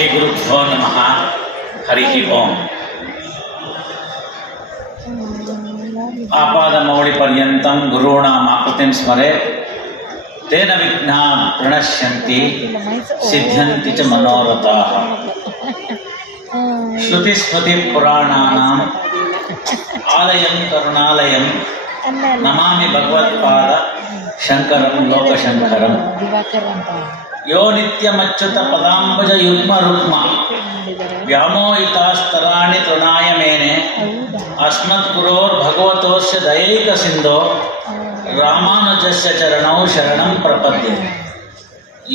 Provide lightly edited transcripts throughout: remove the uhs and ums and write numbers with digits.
ಶ್ರೀ ಗುರುಭ್ಯೋ ನಮಃ. ಹರಿ ಓಂ. ಆಪಾದಮೌಳಿ ಪರ್ಯಂತಂ ಗುರುಣಾಂ ಆಕೃತಿಂ ಸ್ಮರೇತ್ ತೇನ ವಿಘ್ನಾಃ ಪ್ರಣಶ್ಯಂತಿ ಸಿದ್ಧ್ಯಂತಿ ಚ ಮನೋರಥಾಃ. ಶ್ರುತಿ ಸ್ಮೃತಿ ಪುರಾಣಾನಾಂ ಆಲಯಂ ಕರುಣಾಲಯಂ ನಮಾಮಿ ಭಗವತ್ಪಾದ ಶಂಕರಂ ಲೋಕಶಂಕರಂ. ಯೋ ನಿತ್ಯಮಚ್ಯುತ ಪದಾಂಬುಜ ಯುಗ್ಮ ರುಗ್ಮ ವ್ಯಾಮೋಹಿತಾಸ್ತರಾಣಿ ತೃಣಾಯ ಮೇನೆ ಅಸ್ಮತ್ ಗುರೋರ್ ಭಗವತೋಸ್ಯ ದಯೈಕ ಸಿಂಧೋ ರಾಮಾನುಜಸ್ಯ ಚರಣೌ ಶರಣಂ ಪ್ರಪದ್ಯೆ.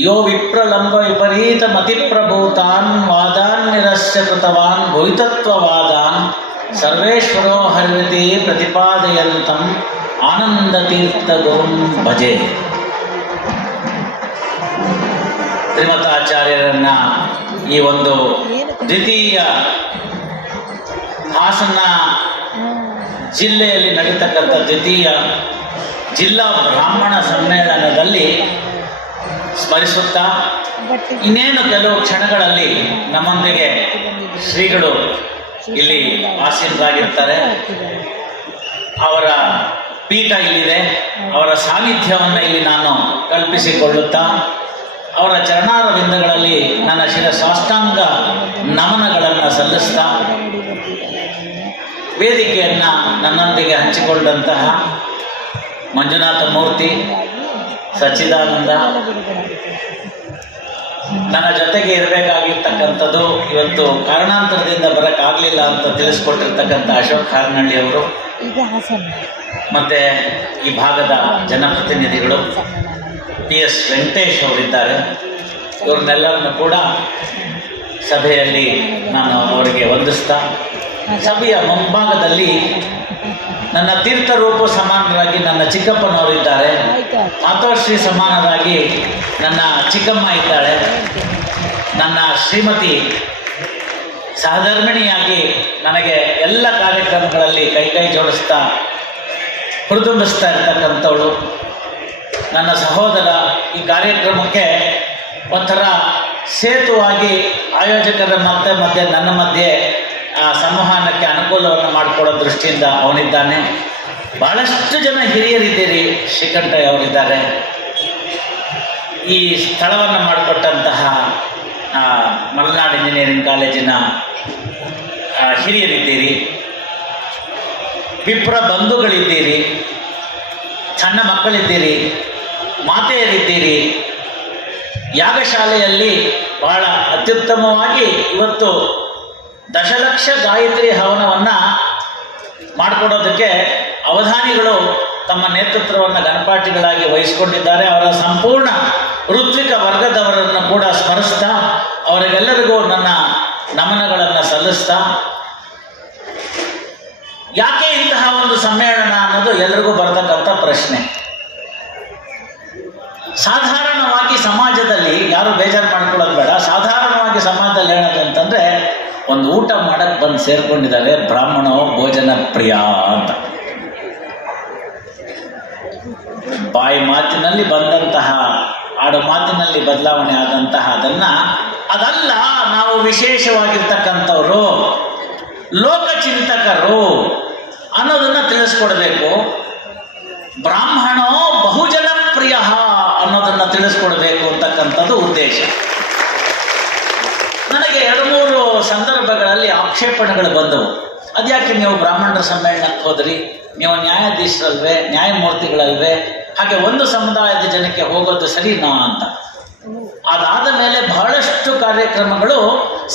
ಯೋ ವಿಪ್ರಲಂಬ ವಿಪರೀತ ಮತಿಪ್ರಭೂತಾನ್ ವಾದಾನ್ ನಿರಸ್ಯ ಕೃತವಾನ್ ಭೂತತ್ವವಾದಾನ್ ಸರ್ವೇಶ್ವರೋ ಹರಿತಿ ಪ್ರತಿಪಾದಯಂತಂ ಆನಂದತೀರ್ಥ ಗುರುಂ ಭಜೆ. ಶ್ರೀಮತಾಚಾರ್ಯರನ್ನ ಈ ಒಂದು ದ್ವಿತೀಯ ಹಾಸನ ಜಿಲ್ಲೆಯಲ್ಲಿ ನಡೀತಕ್ಕಂಥ ದ್ವಿತೀಯ ಜಿಲ್ಲಾ ಬ್ರಾಹ್ಮಣ ಸಮ್ಮೇಳನದಲ್ಲಿ ಸ್ಮರಿಸುತ್ತಾ ಇನ್ನೇನು ಕೆಲವು ಕ್ಷಣಗಳಲ್ಲಿ ನಮ್ಮೊಂದಿಗೆ ಶ್ರೀಗಳು ಇಲ್ಲಿ ಆಸೀನರಾಗಿರ್ತಾರೆ. ಅವರ ಪೀಠ ಇಲ್ಲಿದೆ. ಅವರ ಸಾನ್ನಿಧ್ಯವನ್ನು ಇಲ್ಲಿ ನಾನು ಕಲ್ಪಿಸಿಕೊಳ್ಳುತ್ತಾ ಅವರ ಚರಣಾರವಿಂದಗಳಲ್ಲಿ ನನ್ನ ಸಾಷ್ಟಾಂಗ ನಮನಗಳನ್ನು ಸಲ್ಲಿಸ್ತಾ ವೇದಿಕೆಯನ್ನು ನನ್ನೊಂದಿಗೆ ಹಂಚಿಕೊಂಡಂತಹ ಮಂಜುನಾಥ ಮೂರ್ತಿ, ಸಚ್ಚಿದಾನಂದ, ನನ್ನ ಜೊತೆಗೆ ಇರಬೇಕಾಗಿರ್ತಕ್ಕಂಥದ್ದು ಇವತ್ತು ಕಾರಣಾಂತರದಿಂದ ಬರೋಕ್ಕಾಗಲಿಲ್ಲ ಅಂತ ತಿಳಿಸ್ಕೊಟ್ಟಿರ್ತಕ್ಕಂಥ ಅಶೋಕ್ ಹಾರ್ನಳ್ಳಿ ಅವರು, ಮತ್ತು ಈ ಭಾಗದ ಜನಪ್ರತಿನಿಧಿಗಳು PS ವೆಂಕಟೇಶ್ ಅವರಿದ್ದಾರೆ. ಇವ್ರನ್ನೆಲ್ಲರನ್ನು ಕೂಡ ಸಭೆಯಲ್ಲಿ ನಾನು ಅವರಿಗೆ ವಂದಿಸ್ತಾ, ಸಭೆಯ ಮುಂಭಾಗದಲ್ಲಿ ನನ್ನ ತೀರ್ಥರೂಪ ಸಮಾನರಾಗಿ ನನ್ನ ಚಿಕ್ಕಪ್ಪನವರಿದ್ದಾರೆ, ಮಾತೋಶ್ರೀ ಸಮಾನರಾಗಿ ನನ್ನ ಚಿಕ್ಕಮ್ಮ ಇದ್ದಾಳೆ, ನನ್ನ ಶ್ರೀಮತಿ ಸಹಧರ್ಮಿಣಿಯಾಗಿ ನನಗೆ ಎಲ್ಲ ಕಾರ್ಯಕ್ರಮಗಳಲ್ಲಿ ಕೈ ಜೋಡಿಸ್ತಾ ಹುರಿದುಂಬಿಸ್ತಾ ಇರ್ತಕ್ಕಂಥವಳು, ನನ್ನ ಸಹೋದರ ಈ ಕಾರ್ಯಕ್ರಮಕ್ಕೆ ಒಂಥರ ಸೇತುವಾಗಿ ಆಯೋಜಕರ ಮಧ್ಯೆ ನನ್ನ ಮಧ್ಯೆ ಆ ಸಂವಹನಕ್ಕೆ ಅನುಕೂಲವನ್ನು ಮಾಡಿಕೊಡೋ ದೃಷ್ಟಿಯಿಂದ ಅವನಿದ್ದಾನೆ. ಭಾಳಷ್ಟು ಜನ ಹಿರಿಯರಿದ್ದೀರಿ. ಶ್ರೀಕಂಠಯ್ಯ ಅವರಿದ್ದಾರೆ. ಈ ಸ್ಥಳವನ್ನು ಮಾಡಿಕೊಟ್ಟಂತಹ ಮಲೆನಾಡು ಇಂಜಿನಿಯರಿಂಗ್ ಕಾಲೇಜಿನ ಹಿರಿಯರಿದ್ದೀರಿ, ವಿಪ್ರ ಬಂಧುಗಳಿದ್ದೀರಿ, ಸಣ್ಣ ಮಕ್ಕಳಿದ್ದೀರಿ, ಮಾತೆಯರಿದ್ದೀರಿ. ಯಾಗಶಾಲೆಯಲ್ಲಿ ಬಹಳ ಅತ್ಯುತ್ತಮವಾಗಿ ಇವತ್ತು ದಶಲಕ್ಷ ಗಾಯತ್ರಿ ಹವನವನ್ನು ಮಾಡಿಕೊಡೋದಕ್ಕೆ ಅವಧಾನಿಗಳು ತಮ್ಮ ನೇತೃತ್ವವನ್ನು ಗಣಪಾಠಿಗಳಾಗಿ ವಹಿಸಿಕೊಂಡಿದ್ದಾರೆ. ಅವರ ಸಂಪೂರ್ಣ ಋತ್ವಿಕ ವರ್ಗದವರನ್ನು ಕೂಡ ಸ್ಮರಿಸ್ತಾ ಅವರಿಗೆಲ್ಲರಿಗೂ ನನ್ನ ನಮನಗಳನ್ನು ಸಲ್ಲಿಸ್ತಾ, ಯಾಕೆ ಇಂತಹ ಒಂದು ಸಮ್ಮೇಳನ ಅನ್ನೋದು ಎಲ್ಲರಿಗೂ ಬರತಕ್ಕಂಥ ಪ್ರಶ್ನೆ. ಸಾಧಾರಣವಾಗಿ ಸಮಾಜದಲ್ಲಿ ಯಾರು ಬೇಜಾರು ಮಾಡ್ಕೊಳ್ಳೋದು ಬೇಡ. ಸಾಧಾರಣವಾಗಿ ಸಮಾಜದಲ್ಲಿ ಹೇಳೋದು ಅಂತಂದರೆ ಒಂದು ಊಟ ಮಾಡಕ್ಕೆ ಬಂದು ಸೇರ್ಕೊಂಡಿದ್ದಾರೆ ಬ್ರಾಹ್ಮಣೋ ಭೋಜನ ಪ್ರಿಯ ಅಂತ. ಬಾಯಿ ಮಾತಿನಲ್ಲಿ ಬಂದಂತಹ ಆಡು ಮಾತಿನಲ್ಲಿ ಬದಲಾವಣೆ ಆದಂತಹ ಅದಲ್ಲ ನಾವು ವಿಶೇಷವಾಗಿರ್ತಕ್ಕಂಥವ್ರು, ಲೋಕಚಿಂತಕರು ಅನ್ನೋದನ್ನು ತಿಳಿಸ್ಕೊಡ್ಬೇಕು. ಬ್ರಾಹ್ಮಣೋ ಬಹುಜನ ಪ್ರಿಯ ಅನ್ನೋದನ್ನು ತಿಳಿಸ್ಕೊಡ್ಬೇಕು ಅಂತಕ್ಕಂಥದ್ದು ಉದ್ದೇಶ. ನನಗೆ 2-3 ಸಂದರ್ಭಗಳಲ್ಲಿ ಆಕ್ಷೇಪಣೆಗಳು ಬಂದವು. ಅದ್ಯಾಕೆ ನೀವು ಬ್ರಾಹ್ಮಣರ ಸಮ್ಮೇಳನಕ್ಕೆ ಹೋದ್ರಿ, ನೀವು ನ್ಯಾಯಾಧೀಶರಲ್ವೇ, ನ್ಯಾಯಮೂರ್ತಿಗಳಲ್ವೇ, ಹಾಗೆ ಒಂದು ಸಮುದಾಯದ ಜನಕ್ಕೆ ಹೋಗೋದು ಸರಿನಾ ಅಂತ. ಅದಾದ ಮೇಲೆ ಬಹಳಷ್ಟು ಕಾರ್ಯಕ್ರಮಗಳು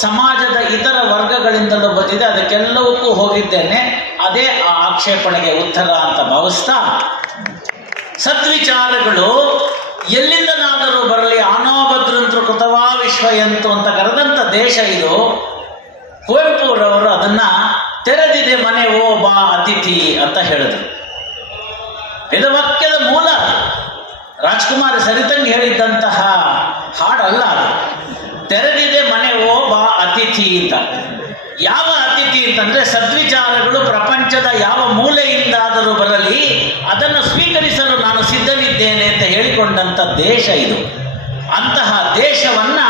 ಸಮಾಜದ ಇತರ ವರ್ಗಗಳಿಂದಲೂ ಬಂದಿದೆ. ಅದಕ್ಕೆಲ್ಲವಕ್ಕೂ ಹೋಗಿದ್ದೇನೆ. ಅದೇ ಆ ಆಕ್ಷೇಪಣೆಗೆ ಉತ್ತರ ಅಂತ ಭಾವಿಸ್ತಾ, ಸದ್ವಿಚಾರಗಳು ಎಲ್ಲಿಂದನಾದರೂ ಬರಲಿ, ಆನೋಭದ್ರಂತೃ ಕೃತವಾ ವಿಶ್ವಯಂತು ಅಂತ ಕರೆದಂಥ ದೇಶ ಇದು. ಕುವೆಂಪುರವರು ಅದನ್ನು ತೆರೆದಿದೆ ಮನೆ ಓ ಬಾ ಅತಿಥಿ ಅಂತ ಹೇಳಿದರು. ವೇದವಾಕ್ಯದ ಮೂಲ ರಾಜ್ಕುಮಾರ್ ಸರಿತಂಗಿ ಹೇಳಿದ್ದಂತಹ ಹಾಡಲ್ಲ ಅದು. ತೆರೆದಿದೆ ಮನೆ ಓ ಬಾ ಅತಿಥಿ ಅಂತ. ಯಾವ ಅತಿಥಿ ಅಂತಂದರೆ ಸದ್ವಿಚಾರಗಳು ಪ್ರಪಂಚದ ಯಾವ ಮೂಲೆಯಿಂದಾದರೂ ಬರಲಿ ಅದನ್ನು ಸ್ವೀಕರಿಸಲು ನಾನು ಸಿದ್ಧನಿದ್ದೇನೆ ಅಂತ ಹೇಳಿಕೊಂಡಂಥ ದೇಶ ಇದು. ಅಂತಹ ದೇಶವನ್ನು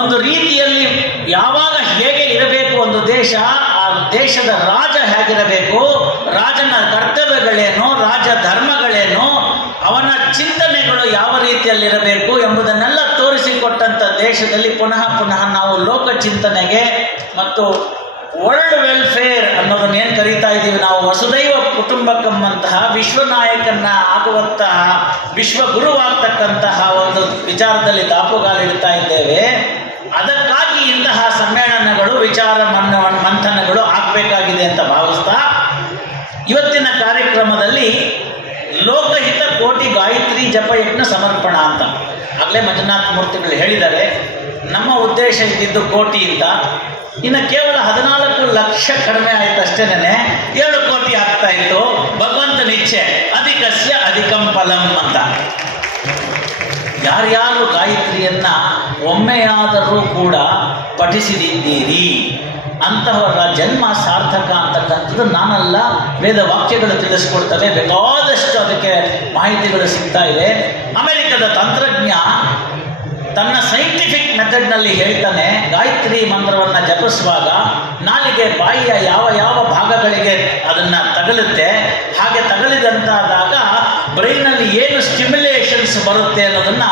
ಒಂದು ರೀತಿಯಲ್ಲಿ ಯಾವಾಗ ಹೇಗೆ ಇರಬೇಕು ಒಂದು ದೇಶ, ಆ ದೇಶದ ರಾಜ ಹೇಗಿರಬೇಕು, ರಾಜನ ಕರ್ತವ್ಯಗಳೇನು, ರಾಜ ಧರ್ಮಗಳೇನು, ಅವನ ಚಿಂತನೆಗಳು ಯಾವ ರೀತಿಯಲ್ಲಿರಬೇಕು ಎಂಬುದನ್ನೆಲ್ಲ ತೋರಿಸಿಕೊಟ್ಟಂಥ ದೇಶದಲ್ಲಿ ಪುನಃ ಪುನಃ ನಾವು ಲೋಕ ಚಿಂತನೆಗೆ ಮತ್ತು ವರ್ಲ್ಡ್ ವೆಲ್ಫೇರ್ ಅನ್ನೋದನ್ನ ಏನು ಕರೀತಾ ಇದ್ದೀವಿ ನಾವು, ವಸುದೈವ ಕುಟುಂಬಕಂಬಂತಹ ವಿಶ್ವನಾಯಕನ ಆಗುವಂತಹ ವಿಶ್ವಗುರುವಾಗ್ತಕ್ಕಂತಹ ಒಂದು ವಿಚಾರದಲ್ಲಿ ದಾಪುಗಾಲಿಡ್ತಾ ಇದ್ದೇವೆ. ಅದಕ್ಕಾಗಿ ಇಂತಹ ಸಮ್ಮೇಳನಗಳು, ವಿಚಾರ ಮಂಥನಗಳು ಆಗಬೇಕಾಗಿದೆ ಅಂತ ಭಾವಿಸ್ತಾ ಇವತ್ತಿನ ಕಾರ್ಯಕ್ರಮದಲ್ಲಿ ಲೋಕಹಿತ ಕೋಟಿ ಗಾಯತ್ರಿ ಜಪಯಜ್ಞ ಸಮರ್ಪಣಾ ಅಂತ ಆಗಲೇ ಮಂಜುನಾಥ ಮೂರ್ತಿಗಳು ಹೇಳಿದ್ದಾರೆ. ನಮ್ಮ ಉದ್ದೇಶ ಇದ್ದಿದ್ದು ಕೋಟಿ ಅಂತ, ಇನ್ನು ಕೇವಲ 14 ಲಕ್ಷ ಕಡಿಮೆ ಆಯ್ತು ಅಷ್ಟೇನೆ, 7 ಕೋಟಿ ಆಗ್ತಾ ಇತ್ತು. ಭಗವಂತನ ಇಚ್ಛೆ, ಅಧಿಕಸ್ಯ ಅಧಿಕಂ ಫಲಂ ಅಂತ. ಯಾರ್ಯಾರು ಗಾಯತ್ರಿಯನ್ನ ಒಮ್ಮೆಯಾದರೂ ಕೂಡ ಪಠಿಸಿದಿದ್ದೀರಿ ಅಂತಹವರ ಜನ್ಮ ಸಾರ್ಥಕ ಅಂತಕ್ಕಂಥದ್ದು ನಾನಲ್ಲ, ವೇದ ವಾಕ್ಯಗಳು ತಿಳಿಸ್ಕೊಡ್ತವೆ. ಬೇಕಾದಷ್ಟು ಅದಕ್ಕೆ ಮಾಹಿತಿಗಳು ಸಿಗ್ತಾ ಇದೆ. ಅಮೆರಿಕದ ತಂತ್ರಜ್ಞ ತನ್ನ ಸೈಂಟಿಫಿಕ್ ಮೆಥಡ್ನಲ್ಲಿ ಹೇಳ್ತಾನೆ, ಗಾಯತ್ರಿ ಮಂತ್ರವನ್ನು ಜಪಿಸುವಾಗ ನಾಲಿಗೆ ಬಾಯಿಯ ಯಾವ ಯಾವ ಭಾಗಗಳಿಗೆ ಅದನ್ನು ತಗಲುತ್ತೆ, ಹಾಗೆ ತಗಲಿದಂತಾದಾಗ ಬ್ರೈನಲ್ಲಿ ಏನು ಸ್ಟಿಮ್ಯುಲೇಷನ್ಸ್ ಬರುತ್ತೆ ಅನ್ನೋದನ್ನು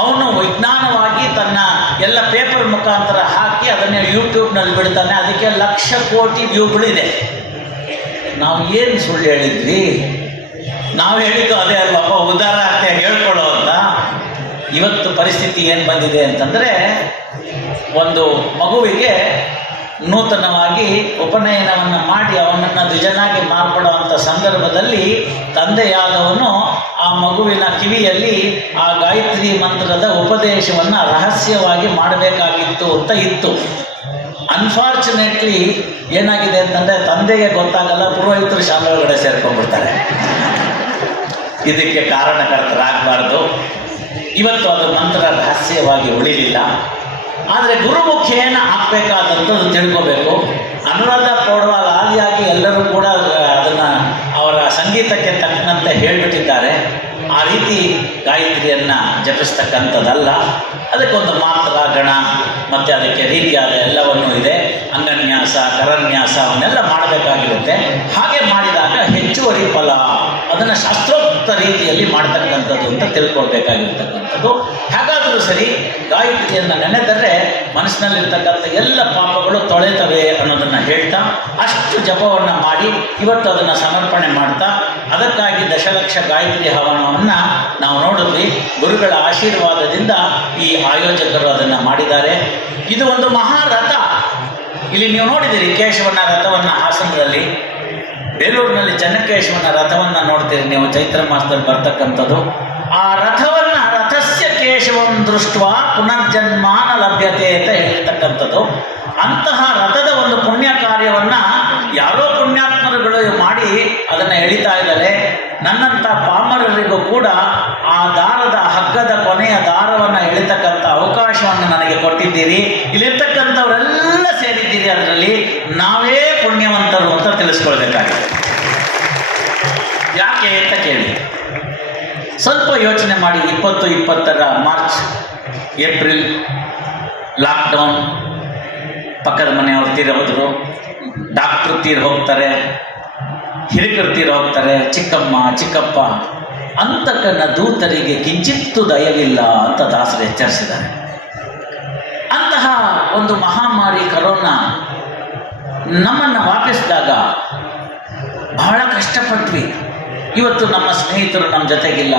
ಅವನು ವಿಜ್ಞಾನವಾಗಿ ತನ್ನ ಎಲ್ಲ ಪೇಪರ್ ಮುಖಾಂತರ ಹಾಕಿ ಅದನ್ನು ಯೂಟ್ಯೂಬ್ನಲ್ಲಿ ಬಿಡ್ತಾನೆ. ಅದಕ್ಕೆ 1,00,000 ಕೋಟಿ ವ್ಯೂಗಳಿದೆ. ನಾವು ಏನು ಸುಳ್ಳು ಹೇಳಿದ್ವಿ? ನಾವು ಹೇಳಿದ್ದು ಅದೇ ಅಲ್ವಪ್ಪ, ಉದಾಹರಣೆ ಹೇಳ್ಕೊಳ್ಳೋ ಅಂತ. ಇವತ್ತು ಪರಿಸ್ಥಿತಿ ಏನು ಬಂದಿದೆ ಅಂತಂದರೆ, ಒಂದು ಮಗುವಿಗೆ ನೂತನವಾಗಿ ಉಪನಯನವನ್ನು ಮಾಡಿ ಅವನನ್ನು ದ್ವಿಜನಾಗಿ ಮಾರ್ಪಡುವಂಥ ಸಂದರ್ಭದಲ್ಲಿ ತಂದೆಯಾದವನು ಆ ಮಗುವಿನ ಕಿವಿಯಲ್ಲಿ ಆ ಗಾಯತ್ರಿ ಮಂತ್ರದ ಉಪದೇಶವನ್ನು ರಹಸ್ಯವಾಗಿ ಮಾಡಬೇಕಾಗಿತ್ತು ಅಂತ ಇತ್ತು. ಅನ್ಫಾರ್ಚುನೇಟ್ಲಿ ಏನಾಗಿದೆ ಅಂತಂದರೆ, ತಂದೆಗೆ ಗೊತ್ತಾಗಲ್ಲ, ಪುರೋಹಿತರು ಶಾಲೆ ಒಳಗಡೆ ಸೇರ್ಕೊಂಡ್ಬಿಡ್ತಾರೆ. ಇದಕ್ಕೆ ಕಾರಣಕರ್ತರಾಗಬಾರ್ದು. ಇವತ್ತು ಅದು ಮಂತ್ರ ರಹಸ್ಯವಾಗಿ ಉಳಿಲಿಲ್ಲ. ಆದರೆ ಗುರುಮುಖೇನ ಆಗಬೇಕಾದಂಥದ್ದು ತಿಳ್ಕೋಬೇಕು. ಅನುರಾಧ ಪೌಡ್ವಾಲ್ ಆದಿಯಾಗಿ ಎಲ್ಲರೂ ಕೂಡ ಅದನ್ನು ಅವರ ಸಂಗೀತಕ್ಕೆ ತಕ್ಕಂತೆ ಹೇಳಿಬಿಟ್ಟಿದ್ದಾರೆ. ಆ ರೀತಿ ಗಾಯತ್ರಿಯನ್ನು ಜಪಿಸ್ತಕ್ಕಂಥದ್ದಲ್ಲ. ಅದಕ್ಕೊಂದು ಮಾತ್ರ, ಗಣ ಮತ್ತು ಅದಕ್ಕೆ ರೀತಿಯಾದ ಎಲ್ಲವನ್ನೂ ಇದೆ. ಅಂಗನ್ಯಾಸ, ಕರನ್ಯಾಸ ಅವನ್ನೆಲ್ಲ ಮಾಡಬೇಕಾಗಿರುತ್ತೆ. ಹಾಗೆ ಮಾಡಿದಾಗ ಹೆಚ್ಚುವರಿ ಫಲ ಅದನ್ನು ಶಾಸ್ತ್ರೋಕ್ತ ರೀತಿಯಲ್ಲಿ ಮಾಡ್ತಕ್ಕಂಥದ್ದು ಅಂತ ತಿಳ್ಕೊಳ್ಬೇಕಾಗಿರ್ತಕ್ಕಂಥದ್ದು. ಹಾಗಾದರೂ ಸರಿ, ಗಾಯತ್ರಿಯನ್ನು ನೆನೆದರೆ ಮನಸ್ಸಿನಲ್ಲಿರ್ತಕ್ಕಂಥ ಎಲ್ಲ ಪಾಪಗಳು ತೊಳೆತವೆ ಅನ್ನೋದನ್ನು ಹೇಳ್ತಾ ಅಷ್ಟು ಜಪವನ್ನು ಮಾಡಿ ಇವತ್ತು ಅದನ್ನು ಸಮರ್ಪಣೆ ಮಾಡ್ತಾ, ಅದಕ್ಕಾಗಿ 10,00,000 ಗಾಯತ್ರಿ ಹವನವನ್ನು ನಾವು ನೋಡಿದ್ವಿ. ಗುರುಗಳ ಆಶೀರ್ವಾದದಿಂದ ಈ ಆಯೋಜಕರು ಅದನ್ನು ಮಾಡಿದ್ದಾರೆ. ಇದು ಒಂದು ಮಹಾರಥ. ಇಲ್ಲಿ ನೀವು ನೋಡಿದ್ದೀರಿ ಕೇಶವನ ರಥವನ್ನು ಹಾಸನದಲ್ಲಿ, ಬೇಲೂರಿನಲ್ಲಿ ಚೆನ್ನಕೇಶವನ ರಥವನ್ನು ನೋಡ್ತೀರಿ ನೀವು, ಚೈತ್ರ ಮಾಸದಲ್ಲಿ ಬರ್ತಕ್ಕಂಥದ್ದು. ಆ ರಥವನ್ನು ರಥಸ್ಯ ಕೇಶವಂ ದೃಷ್ಟ ಪುನರ್ಜನ್ಮಾನ ಲಭ್ಯತೆ ಅಂತ ಹೇಳಿರ್ತಕ್ಕಂಥದ್ದು. ಅಂತಹ ರಥದ ಒಂದು ಪುಣ್ಯ ಕಾರ್ಯವನ್ನು ಯಾರೋ ಪುಣ್ಯಾತ್ಮರುಗಳು ಮಾಡಿ ಅದನ್ನು ಎಳಿತಾ ಇದ್ದಾರೆ. ನನ್ನಂಥ ಪಾಮರರಿಗೂ ಕೂಡ ಆ ದಾರದ ಹಗ್ಗದ ಕೊನೆಯ ದಾರವನ್ನು ಎಳಿತಕ್ಕಂಥ ಅವಕಾಶವನ್ನು ನನಗೆ ಕೊಟ್ಟಿದ್ದೀರಿ. ಇಲ್ಲಿರ್ತಕ್ಕಂಥವರೆಲ್ಲ ಸೇರಿದ್ದೀರಿ. ಅದರಲ್ಲಿ ನಾವೇ ಪುಣ್ಯವಂತರು ಅಂತ ತಿಳಿಸ್ಕೊಳ್ಬೇಕಾಗಿದೆ. ಯಾಕೆ ಅಂತ ಕೇಳಿ ಸ್ವಲ್ಪ ಯೋಚನೆ ಮಾಡಿ. 2020 ಮಾರ್ಚ್, ಏಪ್ರಿಲ್ ಲಾಕ್ಡೌನ್, ಪಕ್ಕದ ಮನೆಯವ್ರು ತೀರೋದ್ರು, ಡಾಕ್ಟ್ರು ತೀರು ಹೋಗ್ತಾರೆ, ಹಿರಿಕರು ತೀರು ಹೋಗ್ತಾರೆ, ಚಿಕ್ಕಮ್ಮ ಚಿಕ್ಕಪ್ಪ, ಅಂತಕನ ದೂತರಿಗೆ ಕಿಂಚಿತ್ತು ದಯವಿಲ್ಲ ಅಂತ ದಾಸರು ಎಚ್ಚರಿಸಿದ್ದಾರೆ. ಅಂತಹ ಒಂದು ಮಹಾಮಾರಿ ಕರೋನಾ ನಮ್ಮನ್ನು ವಾಪಿಸಿದಾಗ ಬಹಳ ಕಷ್ಟಪಟ್ವಿ. ಇವತ್ತು ನಮ್ಮ ಸ್ನೇಹಿತರು ನಮ್ಮ ಜೊತೆಗಿಲ್ಲ,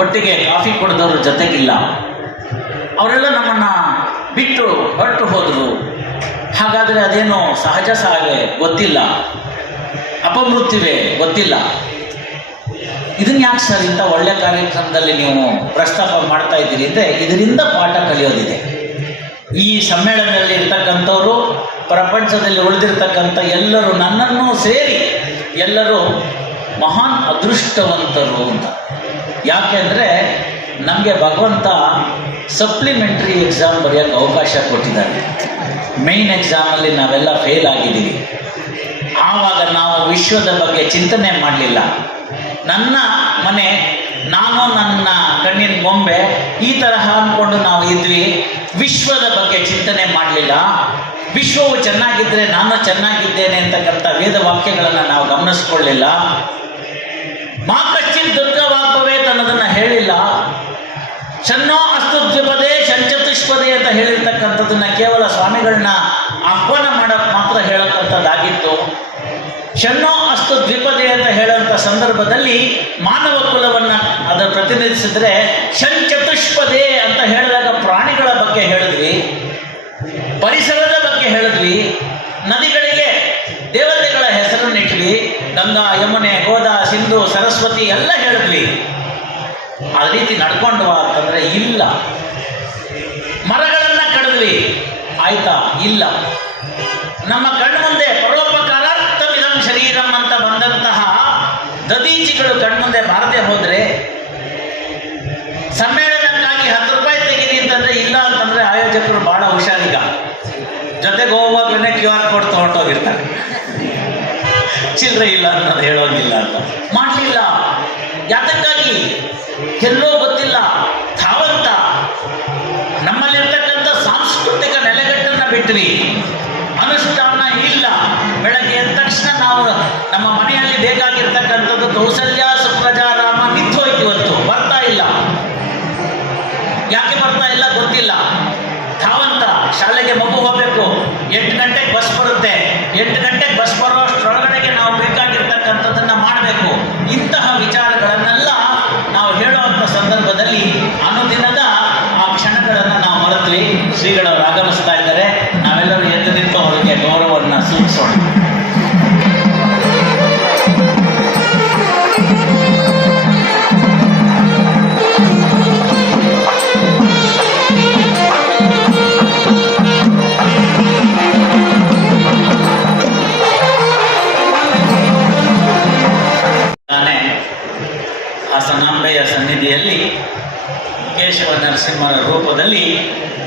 ಒಟ್ಟಿಗೆ ಕಾಫಿ ಕುಡಿದವರು ಜೊತೆಗಿಲ್ಲ, ಅವರೆಲ್ಲ ನಮ್ಮನ್ನು ಬಿಟ್ಟು ಹೊರಟು ಹೋದರು. ಹಾಗಾದರೆ ಅದೇನೋ ಸಹಜ ಸಾವೇ ಗೊತ್ತಿಲ್ಲ, ಅಪಮೃತ್ಯುವೇ ಗೊತ್ತಿಲ್ಲ. ಇದನ್ನ ಯಾಕೆ ಸರ್ ಇಂಥ ಒಳ್ಳೆ ಕಾರ್ಯಕ್ರಮದಲ್ಲಿ ನೀವು ಪ್ರಸ್ತಾಪ ಮಾಡ್ತಾ ಇದ್ದೀರಿ ಅಂದರೆ, ಇದರಿಂದ ಪಾಠ ಕಲಿಯೋದಿದೆ. ಈ ಸಮ್ಮೇಳನದಲ್ಲಿ ಇರ್ತಕ್ಕಂಥವರು, ಪ್ರಪಂಚದಲ್ಲಿ ಉಳಿದಿರ್ತಕ್ಕಂಥ ಎಲ್ಲರೂ, ನನ್ನನ್ನು ಸೇರಿ ಎಲ್ಲರೂ ಮಹಾನ್ ಅದೃಷ್ಟವಂತರು ಅಂತ. ಯಾಕೆಂದರೆ ನಮಗೆ ಭಗವಂತ ಸಪ್ಲಿಮೆಂಟ್ರಿ ಎಕ್ಸಾಮ್ ಬರೆಯೋಕ್ಕೆ ಅವಕಾಶ ಕೊಟ್ಟಿದ್ದಾರೆ. ಮೇಯ್ನ್ ಎಕ್ಸಾಮಲ್ಲಿ ನಾವೆಲ್ಲ ಫೇಲ್ ಆಗಿದ್ದೀವಿ. ಆವಾಗ ನಾವು ವಿಶ್ವದ ಬಗ್ಗೆ ಚಿಂತನೆ ಮಾಡಲಿಲ್ಲ. ನನ್ನ ಮನೆ, ನಾನು ನನ್ನ ಕಣ್ಣಿನ ಗೊಂಬೆ, ಈ ತರಹ ಅಂದ್ಕೊಂಡು ನಾವು ಇದ್ವಿ. ವಿಶ್ವದ ಬಗ್ಗೆ ಚಿಂತನೆ ಮಾಡಲಿಲ್ಲ. ವಿಶ್ವವು ಚೆನ್ನಾಗಿದ್ದರೆ ನಾನು ಚೆನ್ನಾಗಿದ್ದೇನೆ ಅಂತಕ್ಕಂಥ ವೇದ ವಾಕ್ಯಗಳನ್ನು ನಾವು ಗಮನಿಸ್ಕೊಳ್ಳಿಲ್ಲ. ಮಾ ಕಶ್ಚಿತ್ ದುರ್ಗವಾಗ್ಭವೇತ್ ಅನ್ನೋದನ್ನು ಹೇಳಿಲ್ಲ. ಶನ್ನೋ ಅಸ್ತು ದ್ವಿಪದೇ ಶಂಚತುಷ್ಪದೇ ಅಂತ ಹೇಳಿರ್ತಕ್ಕಂಥದ್ದನ್ನ ಕೇವಲ ಸ್ವಾಮಿಗಳನ್ನ ಆಹ್ವಾನ ಮಾಡೋಕ್ಕೆ ಮಾತ್ರ ಹೇಳಕ್ಕಂಥದ್ದಾಗಿತ್ತು. ಶನ್ನೋ ಅಸ್ತು ದ್ವಿಪದೇ ಅಂತ ಹೇಳುವಂಥ ಸಂದರ್ಭದಲ್ಲಿ ಮಾನವ ಕುಲವನ್ನು ಅದನ್ನು ಪ್ರತಿನಿಧಿಸಿದ್ರೆ ಶಂಚತುಷ್ಪದೇ ಅಂತ ಹೇಳಿದಾಗ ಪ್ರಾಣಿಗಳ ಬಗ್ಗೆ ಹೇಳಿದ್ವಿ, ಪರಿಸರದ ಬಗ್ಗೆ ಹೇಳಿದ್ವಿ, ನದಿಗಳಿಗೆ ದೇವತೆಗಳ ಹೆಸರನ್ನು ಇಟ್ವಿ, ಗಂಗಾ, ಯಮುನೆ, ಗೋದಾ, ಸಿಂಧು, ಸರಸ್ವತಿ ಎಲ್ಲ ಹೇಳಿದ್ವಿ. ಆ ರೀತಿ ನಡ್ಕೊಂಡ್ವಾ ಅಂತಂದ್ರೆ ಇಲ್ಲ. ಮರಗಳನ್ನ ಕಡಿದ್ವಿ, ಆಯ್ತಾ? ಇಲ್ಲ. ನಮ್ಮ ಕಣ್ಮುಂದೆ ಪರೋಪಕಾರಾರ್ಥಮಿದಂ ಶರೀರಂ ಅಂತ ಬಂದಂತಹ ದದೀಚಿಗಳು ಕಣ್ಮುಂದೆ ಬಾರದೆ ಹೋದ್ರೆ, ಸಮ್ಮೇಳನಕ್ಕಾಗಿ 10 ರೂಪಾಯಿ ತೆಗೀರಿ ಅಂತಂದ್ರೆ ಇಲ್ಲ ಅಂತಂದ್ರೆ ಆಯೋಜಕರು ಬಹಳ ಹುಷಾರೀಗ, ಜೊತೆಗೆ ಹೋಗುವಾಗಲೇ QR ಕೋಡ್ ತಗೊಂಡೋಗಿರ್ತಾರೆ, ಚಿಲ್ಲರೆ ಇಲ್ಲ ಅನ್ನೋದು ಹೇಳೋದಿಲ್ಲ ಅಂತ. ಮಾಡಲಿಲ್ಲ. ಯಾತಕ್ಕಾಗಿ? ಎಲ್ಲೋ ಗೊತ್ತಿಲ್ಲ. ಧಾವಂತ ನಮ್ಮಲ್ಲಿರ್ತಕ್ಕಂಥ ಸಾಂಸ್ಕೃತಿಕ ನೆಲೆಗಟ್ಟನ್ನು ಬಿಟ್ವಿ, ಅನುಷ್ಠಾನ ಇಲ್ಲ. ಬೆಳಗ್ಗೆ ಎದ್ದ ತಕ್ಷಣ ನಾವು ನಮ್ಮ ಮನೆಯಲ್ಲಿ ಬೇಕಾಗಿರ್ತಕ್ಕಂಥದ್ದು ಕೌಸಲ್ಯ ಸುಪ್ರಜಾರಾಮ ನಿಂತೋಯ್ತು, ಇವತ್ತು ಬರ್ತಾ ಇಲ್ಲ. ಯಾಕೆ ಬರ್ತಾ ಇಲ್ಲ ಗೊತ್ತಿಲ್ಲ. ಧಾವಂತ ಶಾಲೆಗೆ ಮಗು ಹೋಗಬೇಕು, 8 ಗಂಟೆಗೆ ಬಸ್ ಬರುತ್ತೆ, 8 ಗಂಟೆಗೆ ಬಸ್ ಬರೋಷ್ಟರೊಳಗಡೆಗೆ ನಾವು ಬೇಕಾಗಿರ್ತಕ್ಕಂಥದ್ದನ್ನ ಮಾಡಬೇಕು. ಇಂತಹ ವಿಚಾರಗಳನ್ನೆಲ್ಲ ನಾವು ಹೇಳುವಂಥ ಸಂದರ್ಭದಲ್ಲಿ ಅನುದಿನದ ಆ ಕ್ಷಣಗಳನ್ನು ನಾವು ಮರೆತ್ವಿ. ಶ್ರೀಗಳವರು ಆಗಮಿಸ್ತಾ ಇದ್ದಾರೆ. ನಾವೆಲ್ಲರೂ ಎದ್ದು ನಿಂತು ಅವರಿಗೆ ಗೌರವವನ್ನು ಸೂಚಿಸೋಣ. ಹಾಸನಾಂಬೆಯ ಸನ್ನಿಧಿಯಲ್ಲಿ ಕೇಶವ ನರಸಿಂಹರ ರೂಪದಲ್ಲಿ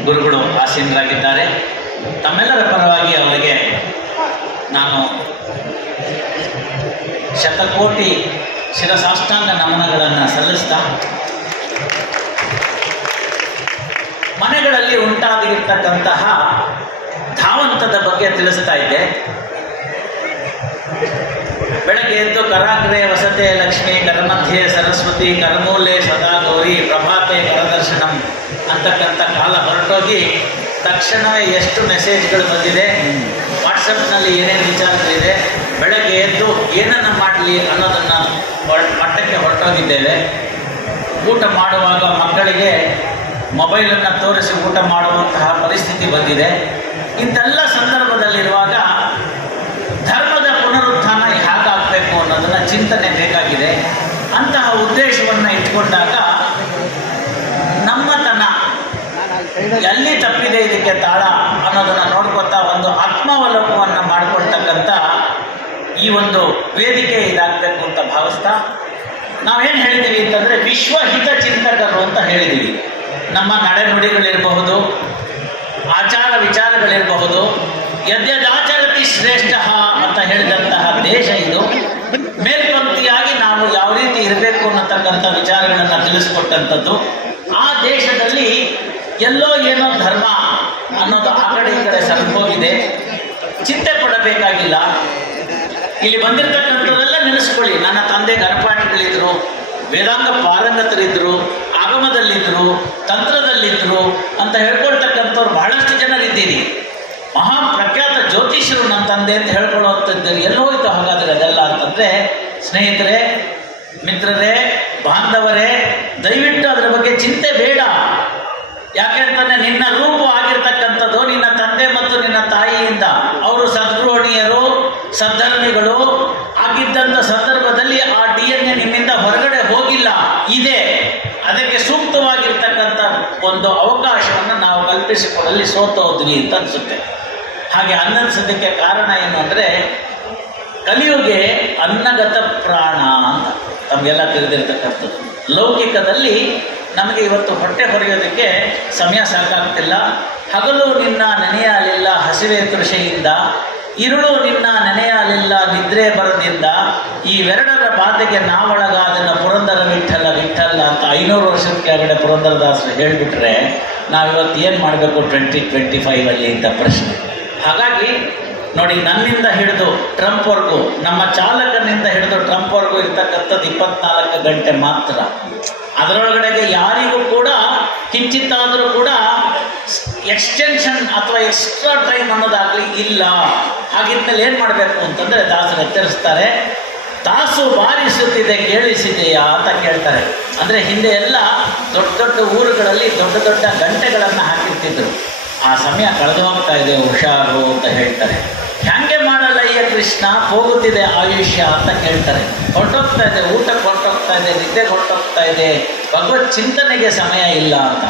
ಗುರುಗಳು ಆಸೀನರಾಗಿದ್ದಾರೆ. ತಮ್ಮೆಲ್ಲರ ಪರವಾಗಿ ಅವರಿಗೆ ನಾನು ಶತಕೋಟಿ ಶಿರಸಾಷ್ಟಾಂಗ ನಮನಗಳನ್ನು ಸಲ್ಲಿಸ್ತಾ, ಮನೆಗಳಲ್ಲಿ ಉಂಟಾಗಿರ್ತಕ್ಕಂತಹ ಧಾವಂತದ ಬಗ್ಗೆ ತಿಳಿಸ್ತಾ ಇದ್ದೆ. ಬೆಳಗ್ಗೆ ಎದ್ದು ಕರಾಗ್ರೆ ವಸತೆ ಲಕ್ಷ್ಮಿ, ಕರಮಧ್ಯೆ ಸರಸ್ವತಿ, ಕರಮೂಲೆ ಸದಾ ಗೌರಿ, ಪ್ರಭಾತೆ ಕರದರ್ಶನಂ ಅಂತಕ್ಕಂಥ ಕಾಲ ಹೊರಟೋಗಿ ತಕ್ಷಣವೇ ಎಷ್ಟು ಮೆಸೇಜ್ಗಳು ಬಂದಿದೆ, ವಾಟ್ಸಪ್ನಲ್ಲಿ ಏನೇನು ವಿಚಾರಗಳಿದೆ, ಬೆಳಗ್ಗೆ ಎದ್ದು ಏನನ್ನು ಮಾಡಲಿ ಅನ್ನೋದನ್ನು ಮಟ್ಟಕ್ಕೆ ಹೊರಟೋಗಿದ್ದೇವೆ. ಊಟ ಮಾಡುವಾಗ ಮಕ್ಕಳಿಗೆ ಮೊಬೈಲನ್ನು ತೋರಿಸಿ ಊಟ ಮಾಡುವಂತಹ ಪರಿಸ್ಥಿತಿ ಬಂದಿದೆ. ಇಂಥೆಲ್ಲ ಸಂದರ್ಭದಲ್ಲಿರುವಾಗ ಧರ್ಮದ ಪುನರುತ್ಥಾನ ಹೇಗಾಗಬೇಕು ಅನ್ನೋದನ್ನು ಚಿಂತನೆ ಬೇಕಾಗಿದೆ. ಅಂತಹ ಉದ್ದೇಶವನ್ನು ಇಟ್ಕೊಂಡಾಗ ನಮ್ಮತನ ಎಲ್ಲಿ ತಪ್ಪಿದೆ, ಇದಕ್ಕೆ ತಾಳ ಅನ್ನೋದನ್ನು ನೋಡ್ಕೊತಾ ಒಂದು ಆತ್ಮಾವಲೋಕವನ್ನು ಮಾಡಿಕೊಳ್ತಕ್ಕಂಥ ಈ ಒಂದು ವೇದಿಕೆ ಇದಾಗಬೇಕು ಅಂತ ಭಾವಿಸ್ತಾ, ನಾವೇನು ಹೇಳಿದ್ದೀವಿ ಅಂತಂದರೆ ವಿಶ್ವಹಿತ ಚಿಂತಕರು ಅಂತ ಹೇಳಿದ್ದೀವಿ. ನಮ್ಮ ನಡೆನುಡಿಗಳಿರಬಹುದು, ಆಚಾರ ವಿಚಾರಗಳಿರಬಹುದು, ಯದ್ಯದಾಚರತಿ ಶ್ರೇಷ್ಠ ಅಂತ ಹೇಳಿದಂತಹ ದೇಶ ಇದು. ಮೇಲ್ಪಂಕ್ತಿಯಾಗಿ ನಾವು ಯಾವ ರೀತಿ ಇರಬೇಕು ಅನ್ನತಕ್ಕಂಥ ವಿಚಾರಗಳನ್ನು ತಿಳಿಸ್ಕೊಟ್ಟಂಥದ್ದು. ಆ ದೇಶದಲ್ಲಿ ಎಲ್ಲೋ ಏನೋ ಧರ್ಮ ಅನ್ನೋದು ಆ ಕಡೆ ಈ ಕಡೆ ಸರಿದೋಗಿದೆ. ಚಿಂತೆ ಪಡಬೇಕಾಗಿಲ್ಲ. ಇಲ್ಲಿ ಬಂದಿರತಕ್ಕಂಥವರೆಲ್ಲ ನೆನೆಸ್ಕೊಳ್ಳಿ, ನನ್ನ ತಂದೆ ಗಣಪಾಠಿಗಳಿದ್ರು, ವೇದಾಂಗ ಪಾರಂಗತರಿದ್ದರು, ಆಗಮದಲ್ಲಿದ್ದರು, ತಂತ್ರದಲ್ಲಿದ್ದರು ಅಂತ ಹೇಳ್ಕೊಳ್ತಕ್ಕಂಥವ್ರು ಬಹಳಷ್ಟು ಜನರಿದ್ದೀರಿ. ಮಹಾಪ್ರಖ್ಯಾತ ಜ್ಯೋತಿಷರು ನಮ್ಮ ತಂದೆ ಅಂತ ಹೇಳ್ಕೊಳ್ಳುವಂಥದ್ದು ಎಲ್ಲೋ ಹೋಯ್ತು ಹಾಗಾದರೆ ಅದೆಲ್ಲ ಅಂತಂದರೆ, ಸ್ನೇಹಿತರೆ, ಮಿತ್ರರೇ, ಬಾಂಧವರೇ, ದಯವಿಟ್ಟು ಅದರ ಬಗ್ಗೆ ಚಿಂತೆ ಬೇಡ. ಯಾಕೆಂತಂದರೆ ನಿನ್ನ ರೂಪ ಆಗಿರ್ತಕ್ಕಂಥದ್ದು ನಿನ್ನ ತಂದೆ ಮತ್ತು ನಿನ್ನ ತಾಯಿಯಿಂದ. ಅವರು ಸದ್ಗೃಹಿಣಿಯರು, ಸದ್ಧರ್ಮಿಗಳು ಆಗಿದ್ದಂಥ ಸಂದರ್ಭದಲ್ಲಿ ಆ DNA ನಿಮ್ಮಿಂದ ಹೊರಗಡೆ ಹೋಗಿಲ್ಲ, ಇದೆ. ಅದಕ್ಕೆ ಸೂಕ್ತವಾಗಿರ್ತಕ್ಕಂಥ ಒಂದು ಅವಕಾಶವನ್ನು ನಾವು ಕಲ್ಪಿಸಿಕೊಡಲಿ ಸೋತೋದ್ವಿ ಅಂತ ಅನಿಸುತ್ತೆ. ಹಾಗೆ ಅನ್ನಿಸೋದಕ್ಕೆ ಕಾರಣ ಏನು ಅಂದರೆ, ಕಲಿಯುಗೆ ಅನ್ನಗತ ಪ್ರಾಣ ಅಂತ ತಮಗೆಲ್ಲ ತಿಳಿದಿರ್ತಕ್ಕಂಥದ್ದು. ಲೌಕಿಕದಲ್ಲಿ ನಮಗೆ ಇವತ್ತು ಹೊಟ್ಟೆ ಹೊರೆಯೋದಕ್ಕೆ ಸಮಯ ಸಾಕಾಗ್ತಿಲ್ಲ. ಹಗಲು ನಿನ್ನ ನೆನೆಯಲಿಲ್ಲ ಹಸಿವೆ ತೃಷೆಯಿಂದ, ಇರುಳು ನಿನ್ನ ನೆನೆಯಲಿಲ್ಲ ನಿದ್ರೆ ಬರದಿಂದ ಇವೆರಡರ ಬಾಧೆಗೆ ನಾವೊಳಗಾದನ್ನ ಪುರಂದರ ವಿಠಲ ವಿಠಲ ಅಂತ 500 ವರ್ಷದ ಕೆಳಗಡೆ ಪುರಂದರದಾಸರು ಹೇಳಿಬಿಟ್ರೆ ನಾವಿವತ್ತು ಏನು ಮಾಡಬೇಕು 2025 ಅಂತ ಪ್ರಶ್ನೆ. ಹಾಗಾಗಿ ನೋಡಿ, ನನ್ನಿಂದ ಹಿಡಿದು ಟ್ರಂಪ್ವರೆಗೂ, ನಮ್ಮ ಚಾಲಕನಿಂದ ಹಿಡಿದು ಟ್ರಂಪ್ವರೆಗೂ ಇರ್ತಕ್ಕಂಥದ್ದು 24 ಗಂಟೆ ಮಾತ್ರ. ಅದರೊಳಗಡೆಗೆ ಯಾರಿಗೂ ಕೂಡ ಕಿಂಚಿತ್ತಾದರೂ ಕೂಡ ಎಕ್ಸ್ಟೆನ್ಷನ್ ಅಥವಾ ಎಕ್ಸ್ಟ್ರಾ ಟೈಮ್ ಅನ್ನೋದಾಗಲಿ ಇಲ್ಲ. ಹಾಗಿದ್ಮೇಲೆ ಏನು ಮಾಡಬೇಕು ಅಂತಂದರೆ ದಾಸರು ಎಚ್ಚರಿಸ್ತಾರೆ. ತಾಸು ಬಾರಿಸುತ್ತಿದೆ ಕೇಳಿಸಿದೆಯಾ ಅಂತ ಕೇಳ್ತಾರೆ. ಅಂದರೆ ಹಿಂದೆ ಎಲ್ಲ ದೊಡ್ಡ ದೊಡ್ಡ ಊರುಗಳಲ್ಲಿ ದೊಡ್ಡ ದೊಡ್ಡ ಗಂಟೆಗಳನ್ನು ಹಾಕಿರ್ತಿದ್ರು. ಆ ಸಮಯ ಕಳೆದು ಹೋಗ್ತಾ ಇದೆ, ಹುಷಾರು ಅಂತ ಹೇಳ್ತಾರೆ. ಹ್ಯಾಂಗೆ ಮಾಡಲ್ಲಯ್ಯ ಕೃಷ್ಣ, ಹೋಗುತ್ತಿದೆ ಆಯುಷ್ಯ ಅಂತ ಕೇಳ್ತಾರೆ. ಹೊರಟೋಗ್ತಾ ಇದೆ, ಊಟಕ್ಕೆ ಹೊರಟೋಗ್ತಾ ಇದೆ, ನಿದ್ದೆಗೆ ಹೊರಟೋಗ್ತಾ ಇದೆ, ಭಗವತ್ ಚಿಂತನೆಗೆ ಸಮಯ ಇಲ್ಲ ಅಂತ.